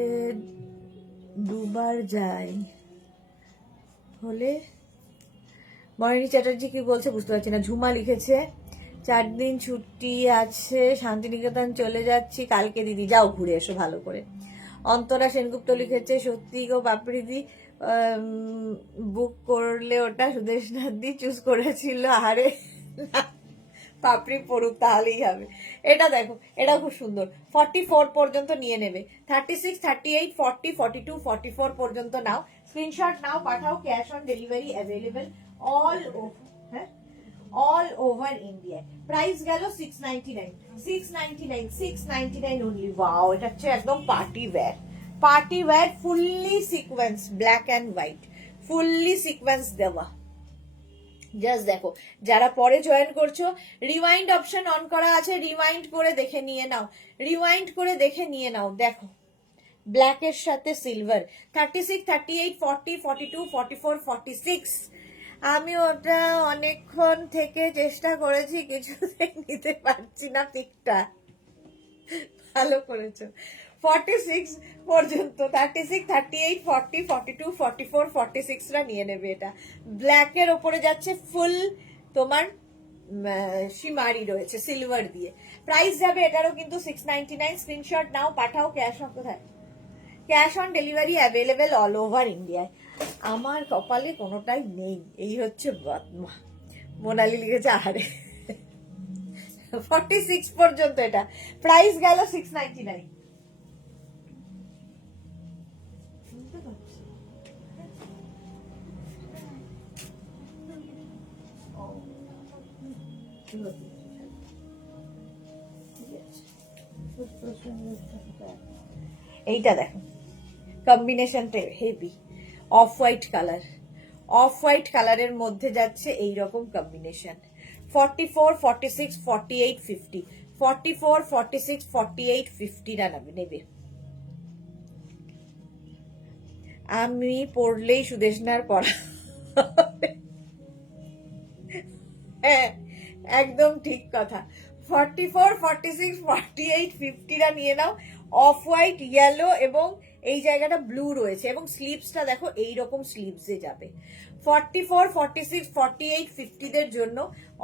দুবার যায় হলে, মরিনী চ্যাটার্জি কি বলছে বুঝতে পারছি না। ঝুমা লিখেছে 4 দিন ছুটি আছে, শান্তিনিকেতন চলে যাচ্ছি কালকে, দিদি যাও ঘুরে এসো ভালো করে। অন্তরা সেনগুপ্ত লিখেছে সত্যি গো বাপরিদি, বুক করলে ওটা সুদেশনাথদি চুজ করেছিল, আরে পাপড়ি পড়ুক তাহলেই হবে। এটা দেখো, এটা খুব সুন্দর। 44 পর্যন্ত নিয়ে নেবে। 36, 38, 40, 42, 44 পর্যন্ত নাও, স্ক্রিনশট নাও, পাঠাও, cash on delivery available all all over India. Price গেল 699, 699, 699 অনলি। ওয়াও, এটা হচ্ছে একদম party wear, party wear, fully sequence, black and white, fully sequence দেওয়া। জাস্ট দেখো, যারা পরে জয়েন করছো, রিওয়াইন্ড অপশন অন করা আছে, রিওয়াইন্ড করে দেখে নিয়ে নাও, রিওয়াইন্ড করে দেখে নিয়ে নাও। দেখো, ব্ল্যাকের সাথে সিলভার। 36, 38, 40, 42, 44, 46। আমি ওটা অনেকক্ষণ থেকে চেষ্টা করেছি, কিছুতেই নিতে পারছি না পিকটা। ভালো করেছো। 46 পর্যন্ত, 36, 38, 40, 42, 44, 46রা নিয়ে নেবে। এটা ব্ল্যাকের ওপরে যাচ্ছে, ফুল তোমার শিমারি রয়েছে সিলভার দিয়ে। প্রাইস যাবে এটারও কিন্তু 699। স্ক্রিনশট নাও, পাঠাও, ক্যাশ অন কোথায়, cash on delivery available all over ইন্ডিয়ায়। আমার কপালে কোনোটাই নেই, এই হচ্ছে মোনালি লিখেছে আরে। 46 পর্যন্ত এটা, প্রাইস গেল 699। এইটা দেখো, কম্বিনেশনটা heavy, off white colour, off white কালারের মধ্যে যাচ্ছে এইরকম কম্বিনেশন। 44, 46, 48, 50, 44, 46, 48, 50রা নেবে। আমি পড়লেই সুদেশনার পড়া। হ্যাঁ, একদম ঠিক কথা। 44, 46, 48, 50রা নিয়ে নাও। অফ হোয়াইট, ইয়েলো এবং এই জায়গাটা ব্লু রয়েছে, এবং স্লিভসটা দেখো এইরকম স্লিভসে যাবে। 44, 46, 48, 50দের জন্য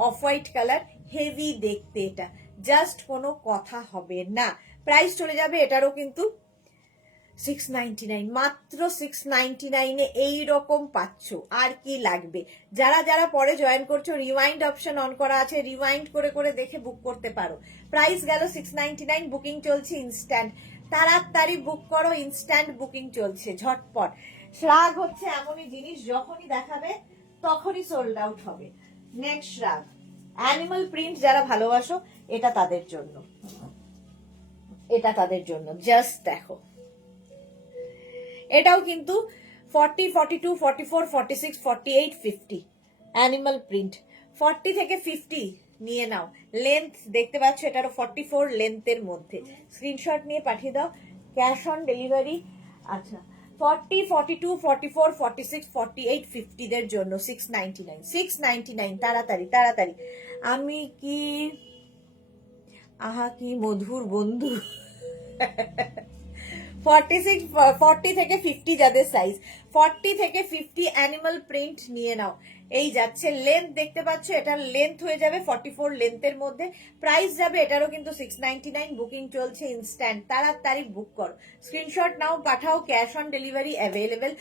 অফ হোয়াইট কালার, হেভি দেখতে এটা, জাস্ট কোনো কথা হবে না। প্রাইস চলে যাবে এটারও কিন্তু 699, মাত্র 699 এইরকম পাচ্ছ। আর কি লাগবে? যারা যারা পরে জয়েন করছো, রিওয়াইন্ড অপশন অন করা আছে, রিওয়াইন্ড করে করে দেখে বুক করতে পারো। প্রাইস গেল 699, বুকিং চলছে ইনস্ট্যান্ট, তাড়াতাড়ি বুক করো, ইনস্ট্যান্ট বুকিং চলছে ঝটপট। শ্রাগ হচ্ছে এমনই জিনিস, যখনই দেখাবে তখনই সোল্ড আউট হবে। নেক্সট শ্রাগ, অ্যানিমাল প্রিন্ট যারা ভালোবাসো, এটা তাদের জন্য, এটা তাদের জন্য। জাস্ট দেখো, এটাও কিন্তু 40, 42, 44, 46, 48, 50 অ্যানিমাল প্রিন্ট। 40 থেকে 50 নিয়ে নাও। লেন্থ দেখতে পাচ্ছ, এটারও 44 লেন্থের মধ্যে। স্ক্রিনশট নিয়ে পাঠিয়ে দাও, ক্যাশ অন ডেলিভারি। আচ্ছা 40, 42, 44, 46, 48, 50 দের জন্য 699, 699। তাড়াতাড়ি তাড়াতাড়ি। আমি কি আহা কি মধুর বন্ধু। 46, 40 থেকে 50 যাদের সাইজ, 40 থেকে 50 অ্যানিমাল প্রিন্ট নিয়ে নাও। এই যাচ্ছে, লেন্থ দেখতে পাচ্ছ, এটার লেন্থ হয়ে যাবে 44 লেন্থের মধ্যে। প্রাইস যাবে এটারও কিন্তু 699। বুকিং চলছে ইনস্ট্যান্ট, তাড়াতাড়ি বুক করো। স্ক্রিনশট নাও, পাঠাও, cash on delivery available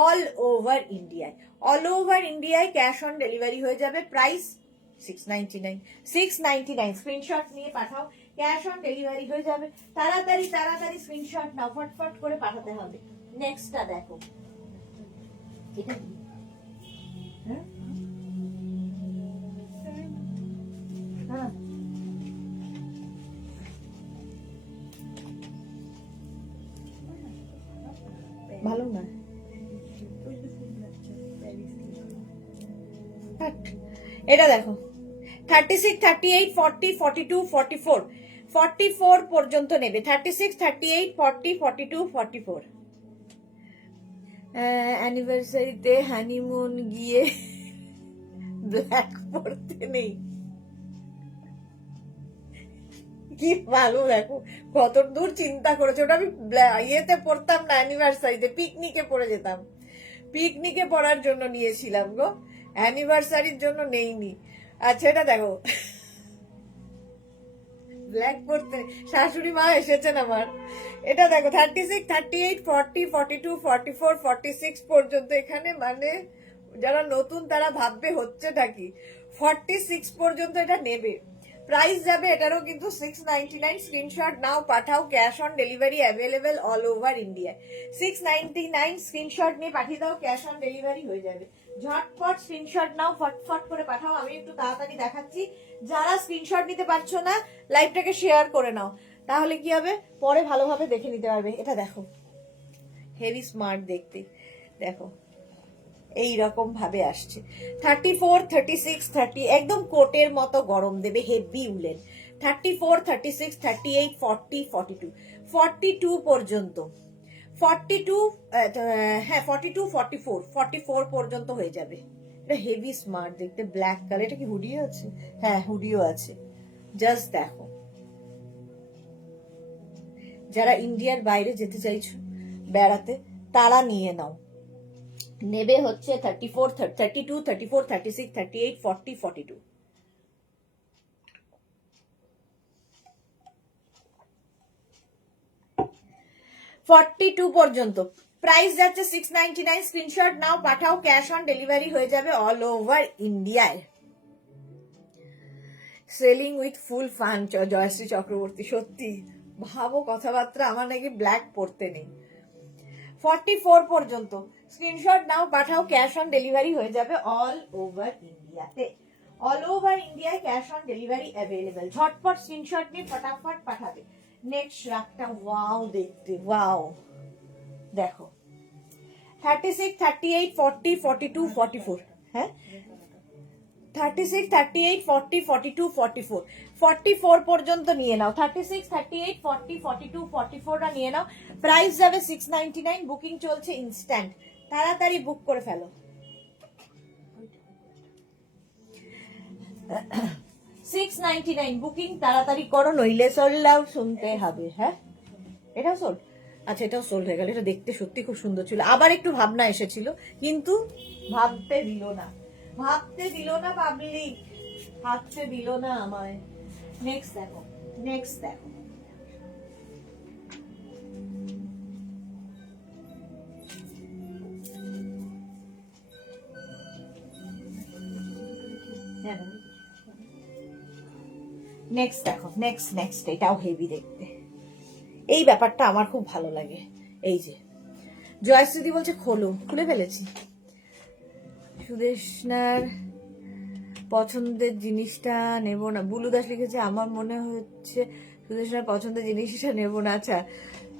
all over ইন্ডিয়ায়। অল ওভার ইন্ডিয়ায় ক্যাশ অন ডেলিভারি হয়ে যাবে। প্রাইস 699, 699। স্ক্রিনশট নিয়ে পাঠাও, ক্যাশ অন ডেলিভারি হয়ে যাবে। তাড়াতাড়ি তাড়াতাড়ি স্ক্রিনশট নাও, ফটফট করে পাঠাতে হবে। নেক্সটটা দেখো, এটা কি? হ্যাঁ হ্যাঁ ভালো না। এটা দেখো 36, 38, 40, 42, 44, 44 পর্যন্ত নেবে। 36, 38, 40, 42, 44। অ্যানিভার্সারিতে হানিমুন গিয়ে ব্ল্যাক পরতে নেই। কি ভালো, দেখো কত দূর চিন্তা করেছে। ওটা আমি ইয়েতে পড়তাম না, অ্যানিভার্সারিতে, পিকনিকে পড়ে যেতাম। পিকনিকে পড়ার জন্য নিয়েছিলাম গো, অ্যানিভার্সারির জন্য নেইনি। আচ্ছা এটা দেখো, ব্ল্যাক পড়তে শাশুড়ি মা এসেছেন আমার। এটা দেখো 36, 38, 40, 42, 44, 46 পর্যন্ত। এখানে মানে যারা নতুন তারা ভাববে হচ্ছেটা কি। 46 পর্যন্ত এটা নেবে। প্রাইস যাবে এটারও কিন্তু 699। স্ক্রিনশট নাও, পাঠাও, cash on delivery available all over India. 699 screenshot নিয়ে পাঠিয়ে দাও, ক্যাশ অন ডেলিভারি হয়ে যাবে। ঝটপট স্ক্রিনশট নাও, ফটফট করে পাঠাও। আমি একটু তাড়াতাড়ি দেখাচ্ছি। যারা স্ক্রিনশট নিতে পারছো না, লাইভটাকে শেয়ার করে নাও, তাহলে কি হবে, পরে ভালোভাবে দেখে নিতে পারবে। এটা দেখো, হেভি স্মার্ট দেখতে, দেখো এই রকম ভাবে আসছে। 34, 36, 30 একদম কোটের মতো গরম দেবে, হেভি উলেন। 34, 36, 38, 40, 42, 42 পর্যন্ত। 42, হ্যাঁ 42, 44, 44 পর্যন্ত হয়ে যাবে। এটা হেভি স্মার্ট দেখতে, ব্ল্যাক কালার। এটা কি হুডিও আছে? হ্যাঁ হুডিও আছে। জাস্ট দেখো, যারা ইন্ডিয়ার বাইরে যেতে চাইছো বেড়াতে, তারা নিয়ে নাও। নেবে হচ্ছে 34, 32, 34, 36, 38, 40, 42। 42 পর্যন্ত। প্রাইস যাচ্ছে 699। স্ক্রিনশট নাও, পাঠাও, ক্যাশ অন ডেলিভারি হয়ে যাবে অল ওভার ইন্ডিয়ায়। Selling with full fun, Joyshree Chakraborty. সত্যি ভাবো কথাবার্তা, আমার নাকি ব্ল্যাক পড়তে নেই। 44 পর্যন্ত। স্ক্রিনশট নাও, পাঠাও, ক্যাশ অন ডেলিভারি হয়ে যাবে অল ওভার ইন্ডিয়াতে। অল ওভার ইন্ডিয়ায় ক্যাশ অন ডেলিভারি অ্যাভেলেবেল। ঝটপট স্ক্রিনশট নিয়ে ফটাফট পাঠাবে। নেক্সট রাগটা ওয়াও দেখতে, ওয়াও দেখো 36, 38, 40, 42, 44। হ্যাঁ 36, 38, 40, 42, 44, 44 পর্যন্ত নিয়ে নাও। 36, 38, 40, 42, 44টা নিয়ে নাও। প্রাইস যাবে 699। বুকিং চলছে ইনস্ট্যান্ট, তাড়াতাড়ি বুক করে ফেলো। 699 বুকিং তাড়াতাড়ি করো, নইলে সোল্ড আউট শুনতে হবে। হ্যাঁ এটাও সোল্ড। আচ্ছা এটাও সোল্ড হয়ে গেল। এটা দেখতে সত্যি খুব সুন্দর ছিল। আবার একটু ভাবনা এসেছিল, কিন্তু ভাবতে দিল না, ভাবতে দিল না পাবলিক, ভাবতে দিল না আমায়। নেক্সট দেখো, নেক্সট দেখো, নেক্সট দেখো, নেক্সট নেক্সট এটাও হেভি দেখতে। এই ব্যাপারটা আমার খুব ভালো লাগে। এই যে জয়শ্রীদি বলছে খোলো, খুলে ফেলেছি। সুদেশনার পছন্দের জিনিসটা নেব না, বুলু দাস লিখেছে। আমার মনে হচ্ছে সুদেশনার পছন্দের জিনিসটা নেব না। আচ্ছা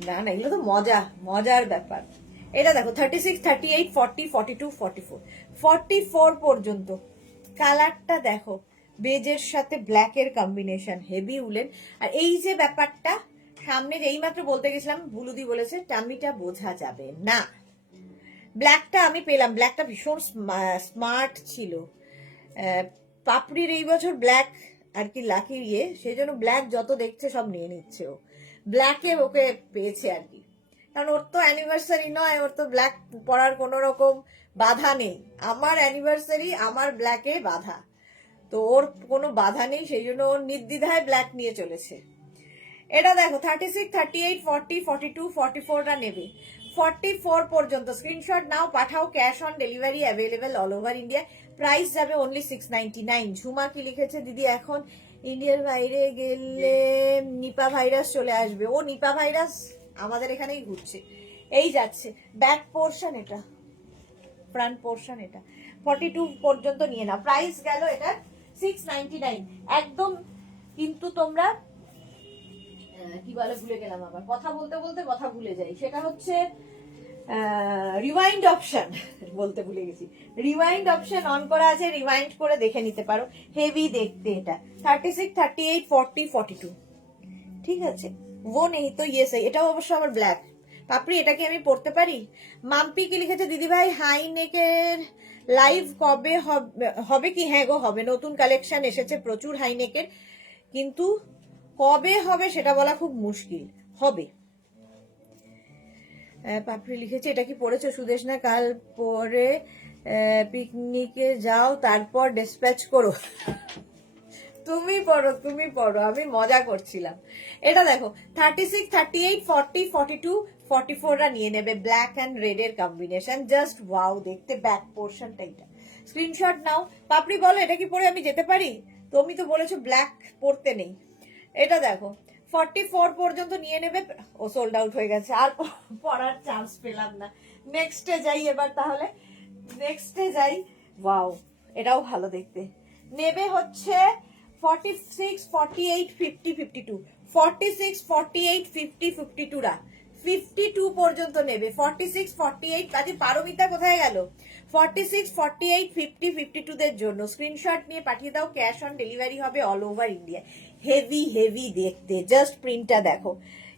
না না, এগুলো তো মজা, মজার ব্যাপার। এটা দেখো 36, 38, 40, 42, 44, 44 পর্যন্ত। কালারটা দেখো, বেজের সাথে ব্ল্যাকের কম্বিনেশন, হেভি উলেন। আর এই যে ব্যাপারটা সামনে যেই মাত্র বলতে গেছিলাম, বুলুদি বলেছে টামিটা বোঝা যাবে না। ব্ল্যাকটা আমি পেলাম, ব্ল্যাকটা ভীষণ স্মার্ট ছিল। পাপড়ির এই বছর ব্ল্যাক আর কি লাকি ইয়ে, সেই জন্য ব্ল্যাক যত দেখছে সব নিয়ে নিচ্ছে ও, ব্ল্যাকে ওকে পেয়েছে আর কি। কারণ ওর তো অ্যানিভার্সারি নয়, ওর তো ব্ল্যাক পরার কোনো রকম বাধা নেই। আমার অ্যানিভার্সারি, আমার ব্ল্যাকে বাধা, তো ওর কোনো বাধা নেই, সেই জন্য ওর নির্দ্বিধায় ব্ল্যাক নিয়ে চলেছে। এটা দেখো 36, 38, 40, 42, 44টা নেবে, 44 পর্যন্ত স্ক্রিনশট নাও, পাঠাও, cash on delivery available all over India. Price যাবে অনলি 699। ঝুমা কি লিখেছে, দিদি এখন ইন্ডিয়ার বাইরে গেলে নিপা ভাইরাস চলে আসবে। ও নিপা ভাইরাস আমাদের এখানেই ঘুরছে, এই যাচ্ছে। ব্যাক পোর্শন এটা, ফ্রন্ট পোর্শন এটা, 42 পর্যন্ত নিয়ে নাও। প্রাইস গেল এটা 699 একদম। কিন্তু তোমরা কি বলে, ভুলে গেলাম, আবার কথা বলতে বলতে কথা ভুলে যাই। সেটা হচ্ছে রিওয়াইন্ড অপশন, বলতে ভুলে গেছি। রিওয়াইন্ড অপশন অন করা আছে, রিওয়াইন্ড করে দেখে নিতে পারো। হেভি দেখতে এটা, 36, 38, 40, 42, ঠিক আছে। ও নেই তো ইয়ে সাই, এটাও অবশ্য আমার ব্ল্যাক। পাপড়ি এটা কি আমি পড়তে পারি? মাম্পি কি লিখেছে, দিদি ভাই হাই নেকের লাইভ কবে হবে কি? হ্যাঁ গো হবে, নতুন কালেকশন এসেছে প্রচুর হাই নেকের, কিন্তু কবে হবে সেটা বলা খুব মুশকিল, হবে। পাপড়ি লিখেছে, এটা কি পড়েছো সুদেশ না, কাল পরে পিকনিকে যাও তারপর ডিসপ্যাচ করো। তুমি পড়ো, তুমি পড়ো, আমি মজা করছিলাম। এটা দেখো 36, 38, 40, 42, 44রা নিয়ে নেবে, ব্ল্যাক অ্যান্ড রেড এর কম্বিনেশন, জাস্ট ওয়াও দেখতে। ব্যাক পোর্শনটা এটা, স্ক্রিনশট নাও। পাপড়ি বলো এটা কি পরে আমি যেতে পারি? তুমি তো বলেছো ব্ল্যাক পড়তে নেই। এটা দেখো 44 পর্যন্ত নিয়ে নেবে। ও সোল্ড আউট হয়ে গেছে, আর পড়ার চান্স পেলাম না। নেক্সটে যাই এবার তাহলে, নেক্সটে যাই। ওয়াও এটাও ভালো দেখতে। নেবে হচ্ছে 46, 48, 50, 52, 46, 48, 50, 52 রা 52 পর্যন্ত নেবে। 46, 48 কাজে পারমিতা কোথায় গেল? 46, 48, 50, 52 দের জন্য স্ক্রিনশট নিয়ে পাঠিয়ে দাও, ক্যাশ অন ডেলিভারি হবে all over India. Heavy heavy দেখতে, জাস্ট প্রিন্টটা দেখো,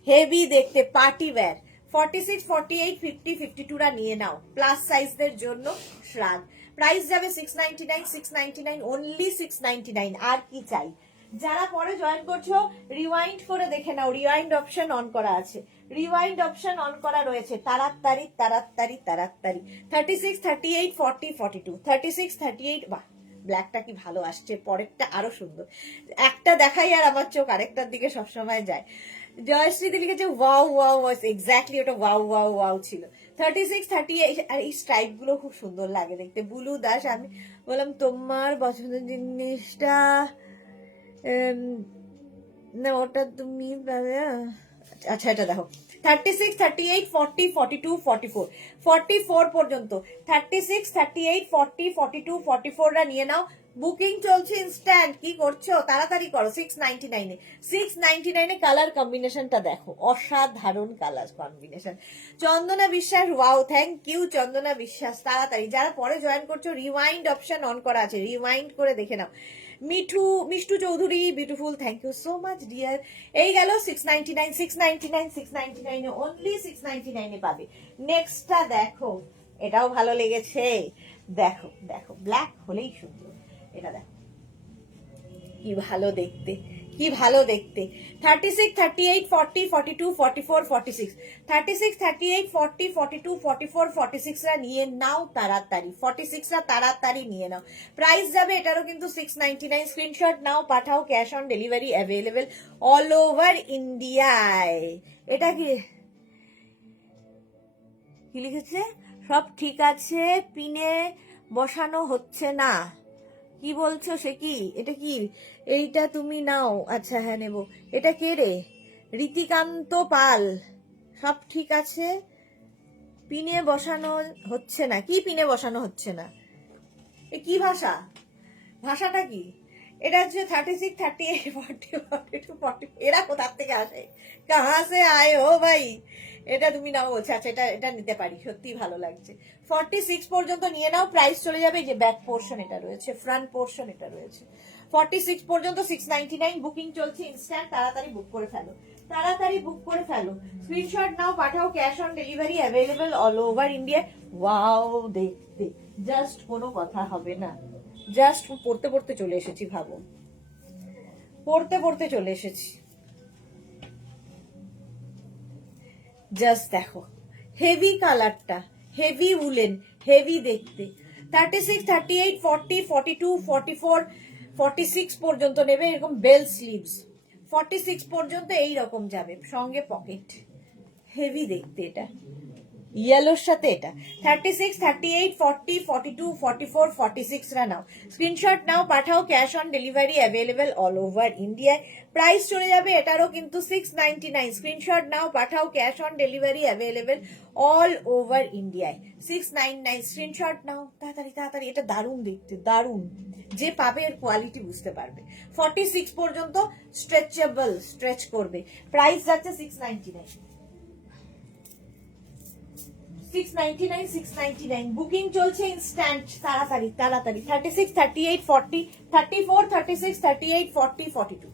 হেভি দেখতে, পার্টি ওয়্যার। 46, 48, 50, 52 রা নিয়ে নাও, প্লাস সাইজদের জন্য শ্রাগ। প্রাইস যাবে 699, 699, অনলি 699। আর কি চাই? যারা পরে জয়েন করছো রিওয়াইন্ড করে দেখে নাও, রিওয়াইন্ড অপশন অন করা আছে, রিওয়াইন্ড অপশন অন করা রয়েছে। তাড়াতাড়ি তাড়াতাড়ি তাড়াতাড়ি 36, 38, 40, 42, 36, 38। বাহ ব্ল্যাকটা কি ভালো আসছে, পরেরটা আরো সুন্দর। একটা দেখাই আর আমার চোখ আরেকটার দিকে সবসময় যায়। জয়শ্রীতে লিখেছে ওয়াও ওয়াও, এক্স্যাক্টলি ওটা ওয়াও ওয়াও ওয়াও ছিল। 36, 38, আর এই স্ট্রাইপ গুলো খুব সুন্দর লাগে দেখতে। বুলু দাস, আমি বললাম তোমার পছন্দের জিনিসটা না, ওটা তুমি পাবে। আচ্ছা এটা দেখো 36, 38, 40, 42, 44, 44 পর্যন্ত 36, 38, 40, 42, 44রা নিয়ে নাও। বুকিং চলছে ইনস্ট্যান্ট, কি করছো তাড়াতাড়ি করো। 699 699 কালার কম্বিনেশনটা দেখো, অসাধারণ কালার কম্বিনেশন। চন্দনা বিশ্বাস, ওয়াও থ্যাংক ইউ চন্দনা বিশ্বাস। তাড়াতাড়ি যারা পরে জয়েন করছো রিওয়াইন্ড অপশন অন করা আছে, রিওয়াইন্ড করে দেখে নাও। Mishtu Chowdhury beautiful, thank you so much dear. এই গেল 699, 699, 699 অনলি 699 পাবে। নেক্সটটা দেখো, এটাও ভালো লেগেছে। দেখো দেখো, ব্ল্যাক হলেই সুন্দর। এটা দেখো কি ভালো দেখতে, কি ভালো দেখতে। 36, 38, 40, 42, 44, 46, 36, 38, 40, 42, 44, 46 রা নিয়ে নাও তাড়াতাড়ি, 46 রা তাড়াতাড়ি নিয়ে নাও। প্রাইস যাবে এটারও কিন্তু 699। স্ক্রিনশট নাও, পাঠাও, cash on delivery available all over ইন্ডিয়ায়। এটা কি কি লিখেছে? সব ঠিক আছে, পিনে বসানো হচ্ছে না। কি বলছো সে কি? এটা কি? এইটা তুমি নাও। আচ্ছা হ্যাঁ নেব। এটা কে রে? রীতিকান্ত পাল। সব ঠিক আছে, পিনে বসানো হচ্ছে না। কি পিনে বসানো হচ্ছে না? এ কি ভাষা? ভাষাটা কি? এটা হচ্ছে 36, 38, 40, 42, 40। এরা কোথার থেকে আসে? কাহা সে আয়ে ও ভাই? এটা তুমি নাও বলছে, আচ্ছা এটা এটা নিতে পারি, সত্যি ভালো লাগছে। 46 পর্যন্ত নিয়ে নাও, প্রাইস চলে যাবে। যে ব্যাক পোর্শন এটা রয়েছে, ফ্রন্ট পোর্শন এটা রয়েছে। 46 পর্যন্ত 699 বুকিং চলছে ইনস্ট্যান্ট, তাড়াতাড়ি বুক করে ফেলো, তাড়াতাড়ি বুক করে ফেলো। স্ক্রিনশট নাও, পাঠাও, cash on delivery available all over India. Wow, দেখতে জাস্ট কোনো কথা হবে না, জাস্ট পড়তে পড়তে চলে এসেছি, ভাবো পড়তে পড়তে চলে এসেছি। জাস্ট দেখো হেভি কালারটা, হেভি উলেন, হেভি দেখতে। 36, 38, 40, 42, 44, 46 পর্যন্ত নেবে এরকম বেল স্লিভস। 46 পর্যন্ত এই রকম যাবে, সঙ্গে পকেট, হেভি দেখতে এটা ইয়েলোর সাথে। এটা 36, 38, 40, 42, 44, 46 রা নাও, স্ক্রিনশট নাও, পাঠাও, cash on delivery available all over ইন্ডিয়ায়। প্রাইস চলে যাবে এটারও কিন্তু 699। স্ক্রিনশট নাও, পাঠাও, cash on delivery available all over ইন্ডিয়ায়। 699, স্ক্রিনশট নাও তাড়াতাড়ি তাড়াতাড়ি। এটা দারুণ দেখতে, দারুণ, যে পাবে এর কোয়ালিটি বুঝতে পারবে। 46 পর্যন্ত স্ট্রেচেবল, স্ট্রেচ করবে। প্রাইস যাচ্ছে 699, 699, 699 বুকিং চলছে ইনস্ট্যান্ট, তাড়াতাড়ি তাড়াতাড়ি। 36, 38, 40, 34, 36, 38, 40, 42,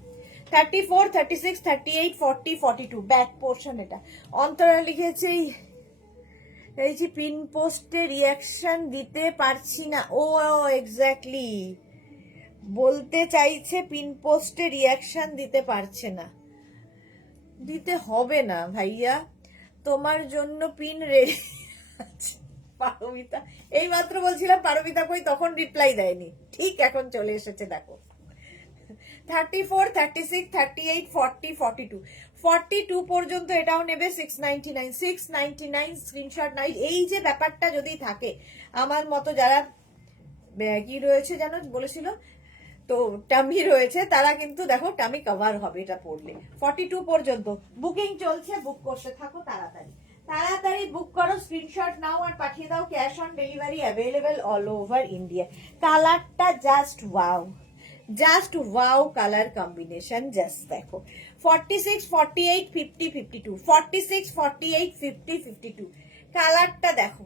34, 36, 38, 40, 42 ব্যাক পোর্শন এটা। অন্তরা লিখেছে এই যে পিন পোস্টে রিয়াকশন দিতে পারছি না। ও এক্স্যাক্টলি বলতে চাইছে পিন পোস্টে রিয়াকশন দিতে পারছে না। দিতে হবে না ভাইয়া, তোমার জন্য পিন রেডি। পারমিতা, এই মাত্র বলছিলাম পারমিতা কই, তখন রিপ্লাই দেয়নি, ঠিক এখন চলে এসেছে দেখো। 34, 36, 38, 40, 42, 42 পর্যন্ত এটাও নেবে 699, 699 স্ক্রিনশট নাই। এই যে ব্যাপারটা যদি থাকে আমার মতো যারা কি রয়েছে জানো বলেছিল তো, টামি রয়েছে, তারা কিন্তু দেখো টামি কভার হবে এটা পড়লে। 42 পর্যন্ত বুকিং চলছে, বুক করতে থাকো তাড়াতাড়ি তাড়াতাড়ি, বুক করো, স্ক্রিনশট নাও আর পাঠিয়ে দাও, cash on delivery available all over India. কালারটা just wow, just wow colour combination, just দেখো। 46, 48, 50, 52, 46, 48, 50, 52 কালারটা দেখো।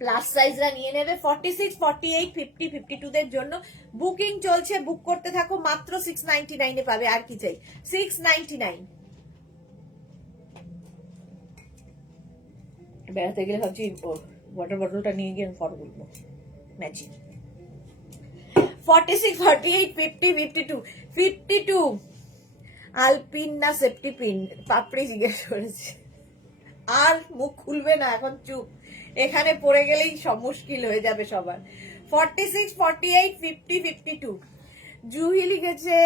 প্লাস সাইজরা নিয়ে নেবে। 46, 48, 50, 52 দের জন্য বুকিং চলছে, বুক করতে থাকো, মাত্র 699 এ পাবে। আর কি চাই, 699। বেড়াতে গেলে ভাবছি ওয়াটার বটলটা নিয়ে গিয়ে ফটো তুলবো ম্যাচিং। 46, 48, 50, 52, 52 আলপিন না সেফটি পিন, পাপড়ি জিজ্ঞেস করেছে। আর মুখ খুলবে না এখন, চুপ, এখানে পড়ে গেলেই সব মুশকিল হয়ে যাবে সবার। 46, 48, 50, 52 জুহি লিখেছে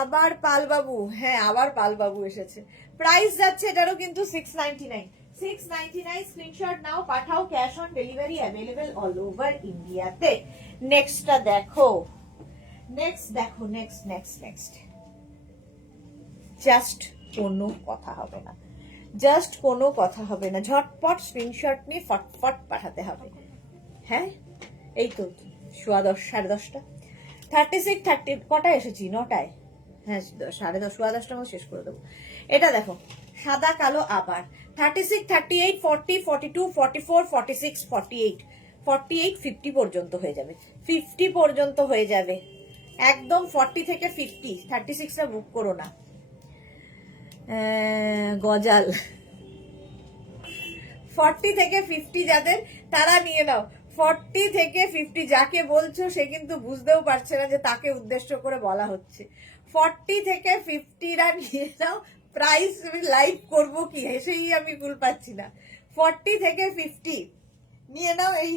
আবার পালবাবু, হ্যাঁ আবার পালবাবু এসেছে। প্রাইস যাচ্ছে এটারও কিন্তু 699, 699 স্ক্রিনশট নাও, পাঠাও, cash on delivery available all over ইন্ডিয়াতে। নেক্সটটা দেখো, নেক্সট দেখো, নেক্সট নেক্সট নেক্সট জাস্ট কোনো কথা হবে না, জাস্ট কোনো কথা হবে না, ঝটপট স্ক্রিনশট নিয়ে ফটফট পাঠাতে হবে। হ্যাঁ এই তো 10:15, 10:30, 36, 30 কটায় এসেছি, 9টায়, হ্যাঁ 10:30, 10:15 মধ্যে শেষ করে দেবো। এটা দেখো সাদা কালো আবার 36, 38, 40, 42, 44, 46, 48, 48, 50 পর্যন্ত হয়ে যাবে, 50 পর্যন্ত হয়ে যাবে একদম। 40 থেকে 50, 36টা বুক করো না। গজাল 40 থেকে 50 যাদের, তারা নিয়ে নাও। 40 থেকে 50 যাকে বলছো সে কিন্তু বুঝতেও পারছে না যে তাকে উদ্দেশ্য করে বলা হচ্ছে। 40 থেকে 50 রা নিয়ে নাও। প্রাইস লাইভ করবো কি, হেসেই আমি ভুল পাচ্ছি না। 40 থেকে 50 নিয়ে নাও। এই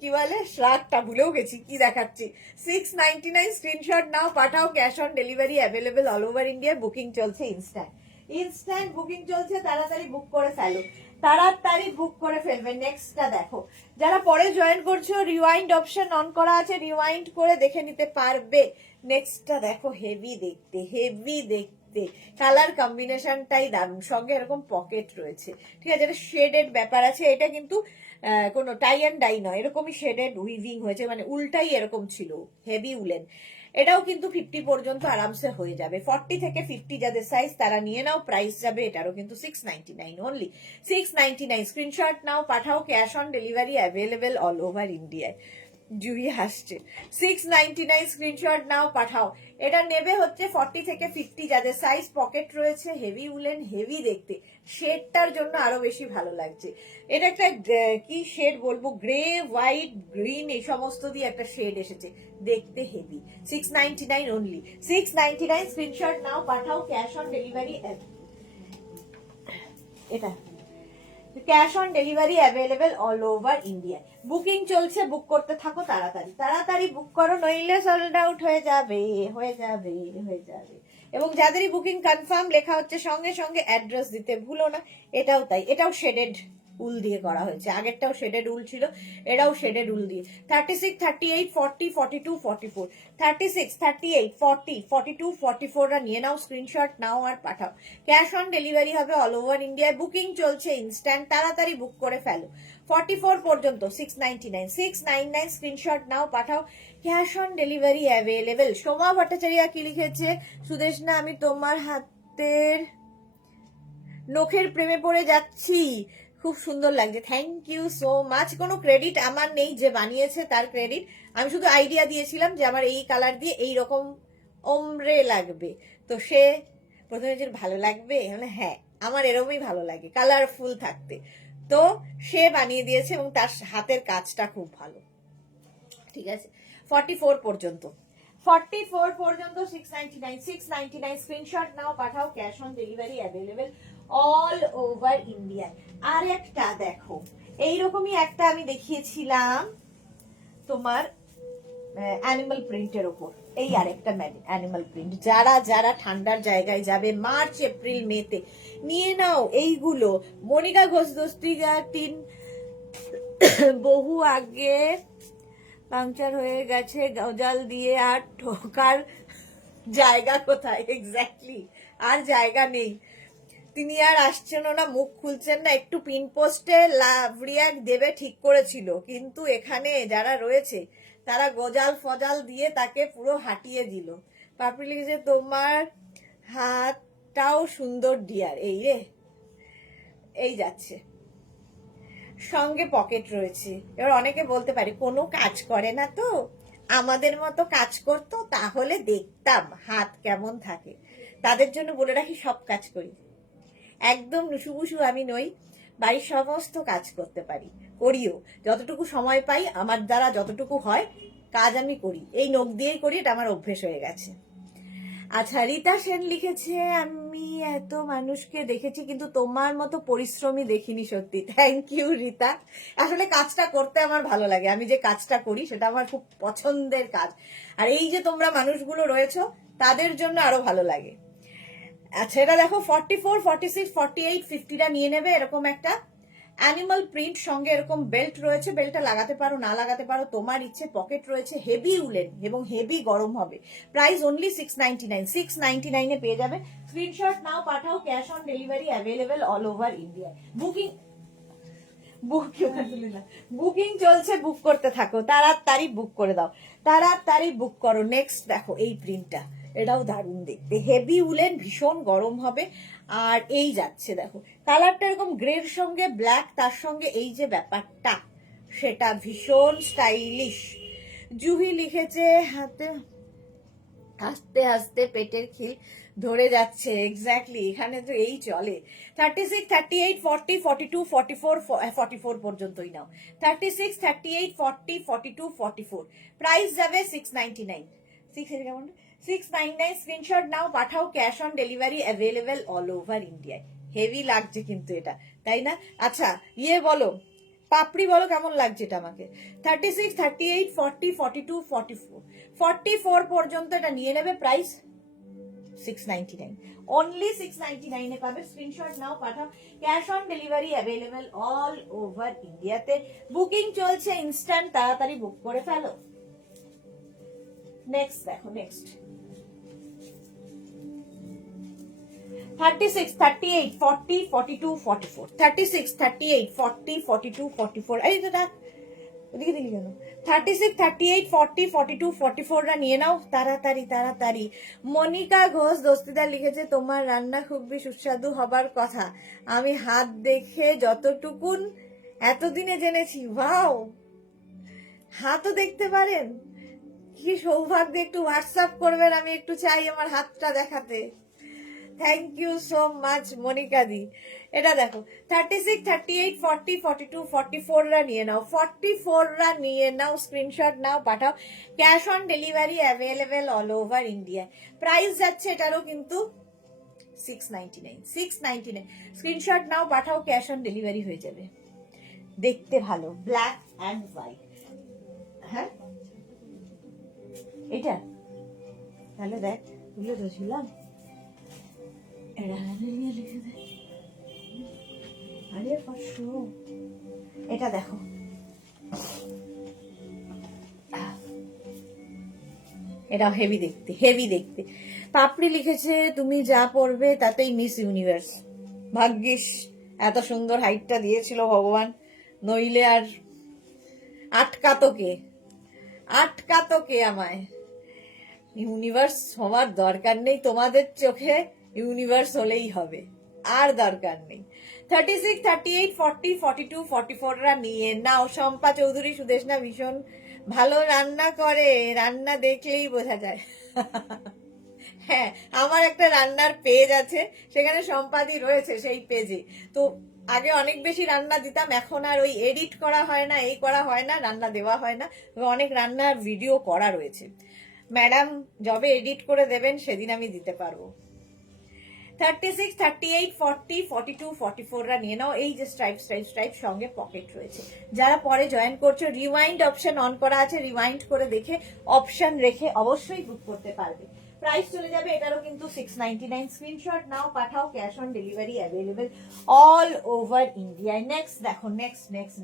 কি বলে শ্রাগটা ভুলেও গেছি কি দেখাচ্ছি। 699 স্ক্রিনশট নাও, পাঠাও, cash on delivery available all over India. Booking চলছে ইনস্ট্যান্ট, ইনস্ট্যান্ট বুকিং চলছে, তাড়াতাড়ি বুক করে ফেলো, তাড়াতাড়ি বুক করে ফেলবে। নেক্সটটা দেখো, যারা পরে জয়েন করছো রিওয়াইন্ড অপশন অন করা আছে, রিওয়াইন্ড করে দেখে নিতে পারবে। নেক্সটটা দেখো, হেভি দেখতে, হেভি দেখতে, কালার কম্বিনেশনটাই দারুণ, সঙ্গে এরকম পকেট রয়েছে, ঠিক আছে, এটা শেডেড ব্যাপার আছে। এটা কিন্তু কোনো টাই অ্যান্ড ডাই নয়, এরকমই শেডেড উইভিং হয়েছে, মানে উল্টাই এরকম ছিল, হেভি উলেন। এটাও কিন্তু 50 পর্যন্ত আরামসে হয়ে যাবে। 40 থেকে 50 যাদের সাইজ তারা নিয়ে নাও। প্রাইস যাবে এটারও কিন্তু 699 অনলি, 699। স্ক্রিনশট নাও, পাঠাও, cash on delivery available all over ইন্ডিয়ায়। জুই হাসছে। 699 স্ক্রিনশট নাও, পাঠাও। এটা নেবে হচ্ছে 40 থেকে 50 যাদের সাইজ, পকেট রয়েছে, হেভি উলেন, হেভি দেখতে, শেডটার জন্য আরো বেশি ভালো লাগছে। এটা একটা কি শেড বলবো, গ্রে, হোয়াইট, গ্রিন এই সমস্ত দিয়ে একটা শেড এসেছে, দেখতে হেভি। 699 অনলি, 699 স্ক্রিনশট নাও, পাঠাও, ক্যাশ অন ডেলিভারি। এটা cash on delivery available all over India. Booking চলছে, বুক করতে থাকো তাড়াতাড়ি, তাড়াতাড়ি বুক করো, নইলে সোল্ড আউট হয়ে যাবে, হয়ে যাবে, হয়ে যাবে। এবং যাদেরই বুকিং কনফার্ম লেখা হচ্ছে সঙ্গে সঙ্গে অ্যাড্রেস দিতে ভুলো না। এটাও তাই, এটাও শেডেড উল দিয়ে করা হয়েছে, আগেরটাও শেডেড উল ছিল, এটাও শেডেড উল দিয়ে। 36, 38, 40, 42, 44, 36, 38, 40, 42, 44 রা নিয়ে নাও, স্ক্রিনশট নাও আর পাঠাও। ক্যাশ অন ডেলিভারি হবে অল ওভার ইন্ডিয়ায়, বুকিং চলছে ইনস্ট্যান্ট, তাড়াতাড়ি বুক করে ফেলো। 44 পর্যন্ত 699, 699 স্ক্রিনশট নাও, পাঠাও, cash on delivery available. Soma Bhattacharya কি লিখেছে, সুদেশনা আমি তোমার হাতের নখের প্রেমে পড়ে যাচ্ছি, খুব সুন্দর লাগছে, থ্যাংক ইউ সো মাচ। কোনো ক্রেডিট আমার নেই, যে বানিয়েছে তার ক্রেডিট, আমি শুধু আইডিয়া দিয়েছিলাম যে আমার এই কালার দিয়ে এই রকম ওমরে লাগবে, তো সে প্রথমে যে ভালো লাগবে, মানে হ্যাঁ আমার এরকমই ভালো লাগে কালারফুল থাকতে, তো সে বানিয়ে দিয়েছে এবং তার হাতের কাজটা খুব ভালো। ঠিক আছে, 44 পর্যন্ত, 44 পর্যন্ত 699, 699 স্ক্রিনশট নাও, পাঠাও, cash on delivery available all over India. আর একটা দেখো, এইরকমই একটা আমি দেখিয়েছিলাম তোমার অ্যানিমাল প্রিন্টের ওপর, এই আরেকটা অ্যানিমাল প্রিন্ট। যারা যারা ঠান্ডার জায়গায় যাবে মার্চ এপ্রিল মেতে, নিয়ে নাও এইগুলো। মনিকা ঘোষ দস্তিগা 3 বহু আগে পাংচার হয়ে গেছে গজাল দিয়ে, আর ঠোকার জায়গা কোথায়? এক্স্যাক্টলি, আর জায়গা নেই, তিনি আর আসছেন না, মুখ খুলছেন না। একটু পিন পোস্টে লাভ রিয়াক্ট দেবে ঠিক করেছিল, কিন্তু এখানে যারা রয়েছে তারা গজাল ফজাল দিয়ে তাকে পুরো হাঁটিয়ে দিল। পাপড়ি লিখেছে তোমার হাতটাও সুন্দর ডিয়ার, এই রে, এই যাচ্ছে, সঙ্গে পকেট রয়েছে। এবার অনেকে বলতে পারে কোনো কাজ করে না তো, আমাদের মতো কাজ করতো তাহলে দেখতাম হাত কেমন থাকে। তাদের জন্য বলে রাখি সব কাজ করি, একদম নুসুবুসু আমি নই, বাড়ির সমস্ত কাজ করতে পারি, করিও, যতটুকু সময় পাই আমার দ্বারা যতটুকু হয় কাজ আমি করি, এই নখ দিয়েই করি, এটা আমার অভ্যেস হয়ে গেছে। আচ্ছা, রীতা সেন লিখেছে আমি এত মানুষকে দেখেছি কিন্তু তোমার মতো পরিশ্রমী দেখিনি সত্যি। থ্যাংক ইউ রীতা, আসলে কাজটা করতে আমার ভালো লাগে, আমি যে কাজটা করি সেটা আমার খুব পছন্দের কাজ, আর এই যে তোমরা মানুষগুলো রয়েছো তাদের জন্য আরো ভালো লাগে। আচ্ছা, এটা দেখো 44, 46, 48, 50টা নিয়ে নেবে। এরকম একটা অ্যানিমাল প্রিন্ট, সঙ্গে এরকম বেল্ট রয়েছে, বেল্টটা লাগাতে পারো না লাগাতে পারো তোমার ইচ্ছে, পকেট রয়েছে, হেভি উলেন এবং হেভি গরম হবে। প্রাইস অনলি 699, 699 এ পেয়ে যাবে। স্ক্রিনশট নাও, পাঠাও, cash on delivery available all over India. Booking চলছে, বুক করতে থাকো, তাড়াতাড়ি বুক করে দাও, তাড়াতাড়ি বুক করো। নেক্সট দেখো এই প্রিন্টটা, এটাও দারুণ দেখতে, হেভি উলেন, ভীষণ গরম হবে। আর এই যাচ্ছে দেখো, কালারটা এরকম গ্রের সঙ্গে ব্ল্যাক, তার সঙ্গে এই যে ব্যাপারটা, সেটা ভীষণ স্টাইলিশ। জুহি লিখেছে হাতে হাসতে হাসতে পেটের খিল ধরে যাচ্ছে, এক্স্যাক্টলি, এখানে তো এই চলে। 36, 38, 40, 42, 44, 44 পর্যন্তই নাও। 36, 38, 40, 42, 44, প্রাইস যাবে 699, 699 স্ক্রিনশট নাও, পাঠাও, cash on delivery available all over ইন্ডিয়ায়। হেভি লাগছে কিন্তু এটা, তাই না? আচ্ছা, ইয়ে বলো, পাপড়ি বলো কেমন লাগছে এটা আমাকে। 36, 38, 40, 42, 44, 44 পর্যন্ত এটা নিয়ে নেবে, প্রাইস 699, অনলি 699 এ পাবে। স্ক্রিনশট নাও, পাঠাও, cash on delivery available all over ইন্ডিয়াতে, বুকিং চলছে ইনস্ট্যান্ট, তাড়াতাড়ি বুক করে ফেলো। নেক্সট দেখো, নেক্সট 36, 38, 40, 42, 44, 36, 38, 40, 42, 44, এই তো দেখ ওদিকে দিলি কেন? 36, 38, 40, 42, 44রা নিয়ে নাও তাড়াতাড়ি তাড়াতাড়ি। মনিকা ঘোষ দস্তিদার লিখেছে, তোমার রান্না খুবই সুস্বাদু হবার কথা, আমি হাত দেখে যতটুকুন এতদিনে জেনেছি। ওয়াও, হাতও দেখতে পারেন? কি সৌভাগ্য, একটু হোয়াটসঅ্যাপ করবেন, আমি একটু চাই আমার হাতটা দেখাতে। Thank you so much Monica di. এটা দেখো 36, 38, 40, 42, 44রা নিয়ে নাও, 44রা নিয়ে নাও, স্ক্রিনশট নাও, পাঠাও। Cash on delivery available all over India. Price যাচ্ছে এটারও কিন্তু 699, 699। স্ক্রিনশট নাও, পাঠাও, ক্যাশ অন ডেলিভারি হয়ে যাবে। দেখতে ভালো, ব্ল্যাক অ্যান্ড হোয়াইট। হ্যাঁ এটা তাহলে দেখ, বুঝলে তো ছিলাম। এটা দেখো, এটা হেভি দেখতে, হেভি দেখতে। পাপড়ি লিখেছে, তুমি যা পড়বে তাতেই মিস ইউনিভার্স। ভাগ্যিস এত সুন্দর হাইটটা দিয়েছিল ভগবান, নইলে আর আটকাতো কে আমায়। ইউনিভার্স হওয়ার দরকার নেই, তোমাদের চোখে ইউনিভার্স হলেই হবে, আর দরকার নেই। 36, 38, 40, 42, 44রা নিয়ে নাও। শম্পা চৌধুরী সুদেশনা ভীষণ ভালো রান্না করে, রান্না দেখলেই বোঝা যায়। হ্যাঁ, আমার একটা রান্নার পেজ আছে, সেখানে সম্পাদি রয়েছে সেই পেজে। তো আগে অনেক বেশি রান্না দিতাম, এখন আর ওই এডিট করা হয় না, এই করা হয় না, রান্না দেওয়া হয় না। অনেক রান্নার ভিডিও করা রয়েছে। ম্যাডাম যবে এডিট করে দেবেন সেদিন আমি দিতে পারবো। 36, 38, 40, 42, 44রা নিয়ে নাও। এই যে স্ট্রাইপ সঙ্গে পকেট রয়েছে। যারা পরে জয়েন করছো, রিওয়াইন্ড অপশন অন করা আছে, রিওয়াইন্ড করে দেখে অপশন রেখে অবশ্যই বুক করতে পারবে। প্রাইস চলে যাবে এটারও কিন্তু 699। স্ক্রিনশট নাও, পাঠাও, cash on delivery available all over India. Next দেখো,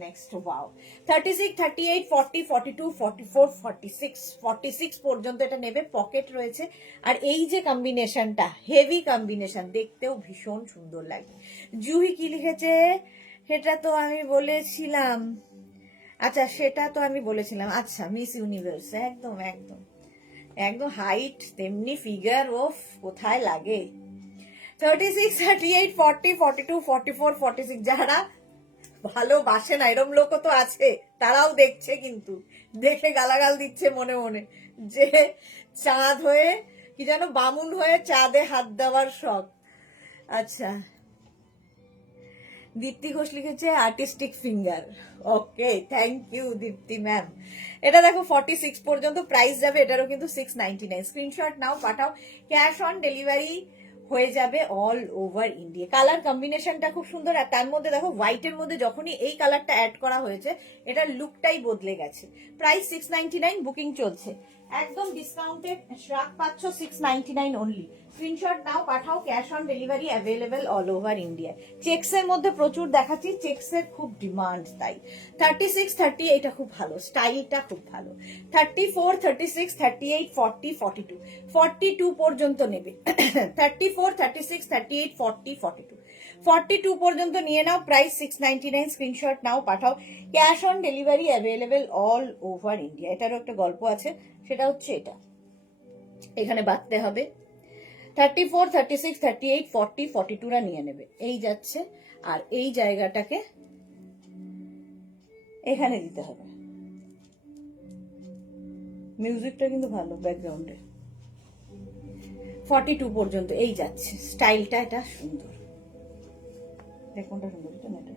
নেক্সট ওয়াও। 36, 38, 40, 42, 44, 46, 46 পর্যন্ত এটা নেবে, পকেট রয়েছে। আর এই যে কম্বিনেশনটা, হেভি কম্বিনেশন, দেখতেও ভীষণ সুন্দর লাগে। জুহি কি লিখেছে, সেটা তো আমি বলেছিলাম। আচ্ছা, সেটা তো আমি বলেছিলাম। আচ্ছা, মিস ইউনিভার্স, একদম একদম একদম হাইট তেমনি ফিগার, ও কোথায় লাগে। 36, 38, 40, 42, 44, 46 যারা ভালোবাসে না, এরম লোকও তো আছে, তারাও দেখছে, কিন্তু দেখে গালাগাল দিচ্ছে মনে মনে, যে চাঁদ হয়ে কি যেন বামুন হয়ে চাঁদে হাত দেওয়ার শখ। আচ্ছা, দীপ্তি ঘোষ লিখেছে artistic finger. Okay, thank you Dipti ma'am. এটা দেখো 46 পর্যন্ত প্রাইস যাবে, এটারও কিন্তু 699। স্ক্রিনশট নাও, পাঠাও, ক্যাশ অন ডেলিভারি হয়ে যাবে অল ওভার ইন্ডিয়া। কালার কম্বিনেশনটা খুব সুন্দর, আর তার মধ্যে দেখো হোয়াইটের মধ্যে যখনই এই কালারটা অ্যাড করা হয়েছে, এটার লুকটাই বদলে গেছে। প্রাইস 699, বুকিং চলছে, একদম ডিসকাউন্টেড রাখ পাচ্ছ 699 অনলি। স্ক্রিনশট নাও, পাঠাও, cash on delivery available all over India. চেক্সের মধ্যে প্রচুর দেখাচ্ছি, চেক্সের খুব ডিমান্ড তাই। 36, 30 এটা খুব ভালো, স্টাইলটা খুব ভালো। 34, 36, 38, 40, 42, 42 পর্যন্ত নেবে। 34, 36, 38, 40, 42, 42 পর্যন্ত নিয়ে নাও। প্রাইস 699। স্ক্রিনশট নাও, পাঠাও, cash on delivery available all over India. এটারও একটা গল্প আছে, সেটা হচ্ছে এটা, এখানে বাঁধতে হবে। 34, 36, 38, 40, 42রা নিয়ে নেবে, এই যাচ্ছে। আর এই জায়গাটাকে এখানে দিতে হবে। মিউজিকটা কিন্তু ভালো ব্যাকগ্রাউন্ডে। 42 পর্যন্ত এই যাচ্ছে, স্টাইলটা এটা সুন্দর। দেখ কোনটা সুন্দর, এটা না এটা?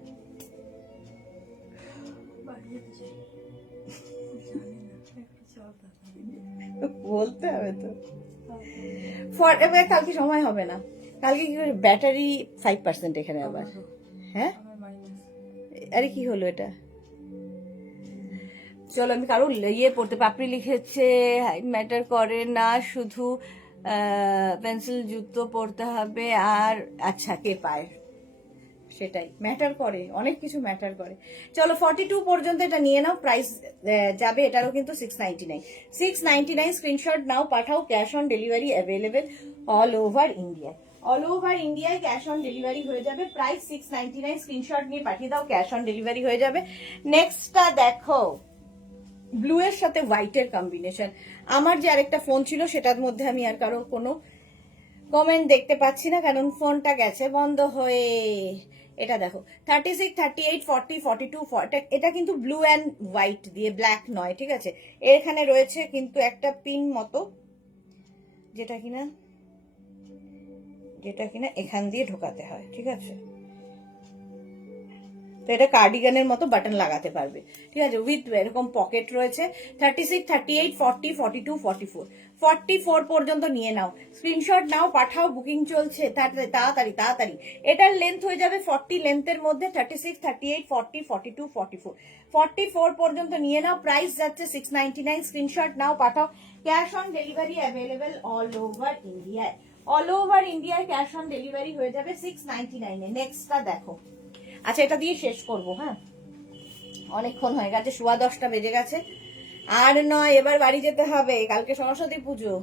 বলতে হবে তো। কালকে সময় হবে না, কালকে কি ব্যাটারি 5% এখানে আবার। হ্যাঁ, আরে কি হলো এটা? চলো আমি কারো ইয়ে পড়তে। পাপড়ি লিখেছে ম্যাটার করে না, শুধু পেন্সিল জুতো পড়তে হবে আর। আচ্ছা, কে পায়, সেটাই ম্যাটার করে, অনেক কিছু ম্যাটার করে। চলো 42 পর্যন্ত এটা নিয়ে নাও, প্রাইস যাবে এটারও কিন্তু 699। 699 স্ক্রিনশট নাও, পাঠাও, cash on delivery available all over India. All over ইন্ডিয়ায় ক্যাশ অন ডেলিভারি হয়ে যাবে। প্রাইস 699। স্ক্রিনশট নিয়ে পাঠিয়ে দাও, ক্যাশ অন ডেলিভারি হয়ে যাবে। নেক্সটটা দেখো, ব্লু এর সাথে হোয়াইটের কম্বিনেশন। আমার যে আরেকটা ফোন ছিল সেটার মধ্যে আমি আর কারো কোনো কমেন্ট দেখতে পাচ্ছি না, কারণ ফোনটা গেছে বন্ধ হয়ে। এটা দেখো 36, 38, 40, 42, এটা কিন্তু ব্লু অ্যান্ড হোয়াইট দিয়ে, ব্ল্যাক নয়, ঠিক আছে। এখানে রয়েছে কিন্তু একটা পিন মতো, যেটা কিনা এখান দিয়ে ঢোকাতে হয়, ঠিক আছে। তো এটা কার্ডিগানের মতো বাটন লাগাতে পারবে, ঠিক আছে। উইথ এরকম পকেট রয়েছে। 36, 38, 40, 42, 44, 44 পর্যন্ত নিয়ে নাও, স্ক্রিনশট নাও, পাঠাও, বুকিং চলছে তাড়াতাড়ি তাড়াতাড়ি। এটার লেন্থ হয়ে যাবে 40 লেন্থের মধ্যে, 36, 38, 40, 42, 44, 44 পর্যন্ত নিয়ে নাও। প্রাইস যাচ্ছে 699, স্ক্রিনশট নাও, পাঠাও। Cash on delivery available all over ইন্ডিয়ায়, অল ওভার ইন্ডিয়ায় ক্যাশ অন ডেলিভারি হয়ে যাবে 699 এ। নেক্সটটা দেখো। আচ্ছা, এটা দিয়ে শেষ করবো, হ্যাঁ, অনেকক্ষণ হয়ে গেছে, 10:15 বেজে গেছে। আর নয়, এবার বাড়ি যেতে হবে, কালকে সরস্বতী পুজো।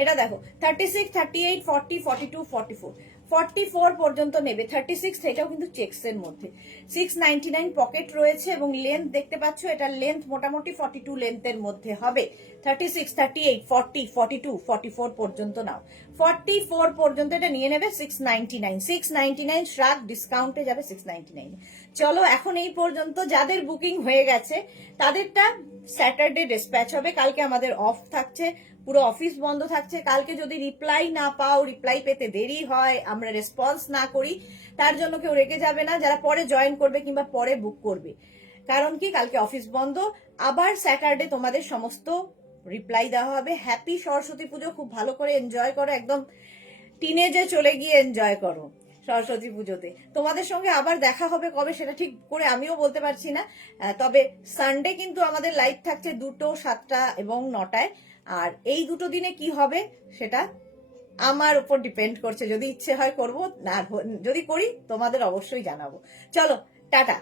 এটা দেখো 36, 38, 40, 42, 44, 44 পর্যন্ত নেবে। 36, এটাও কিন্তু চেক্স এর মধ্যে, 699 পকেট রয়েছে এবং লেন্থ দেখতে পাচ্ছ, এটার লেন্থ মোটামুটি 42 লেন্থের মধ্যে হবে। 36, 38, 40, 42, 44 পর্যন্ত নাও। 44 পর্যন্ত এটা নিয়ে নেবে 699, 699 শ্রাগ ডিসকাউন্টে যাবে 699। চলো, এখন এই পর্যন্ত। যাদের বুকিং হয়ে গেছে তাদেরটা স্যাটারডে ডিসপ্যাচ হবে। কালকে আমাদের অফ থাকছে, পুরো অফিস বন্ধ থাকছে। কালকে যদি রিপ্লাই না পাও, রিপ্লাই পেতে দেরি হয়, আমরা রেসপন্স না করি, তার জন্য কেউ রেগে যাবে না, যারা পরে জয়েন করবে কিংবা পরে বুক করবে। কারণ কি, কালকে অফিস বন্ধ, আবার স্যাটারডে তোমাদের সমস্ত রিপ্লাই দেওয়া হবে। হ্যাপি সরস্বতী পুজো, খুব ভালো করে এনজয় করো, একদম টিনেজে চলে গিয়ে এনজয় করো সরস্বতী পুজোতে। তোমাদের সঙ্গে আবার দেখা হবে কবে সেটা ঠিক করে আমিও বলতে পারছি না, তবে সানডে কিন্তু আমাদের লাইভ থাকছে 2টো, 7টা এবং 9টায়। আর এই দুটো দিনে কি হবে সেটা আমার উপর ডিপেন্ড করছে, যদি ইচ্ছে হয় করবো, না যদি করি তোমাদের অবশ্যই জানাবো। চলো, টাটা।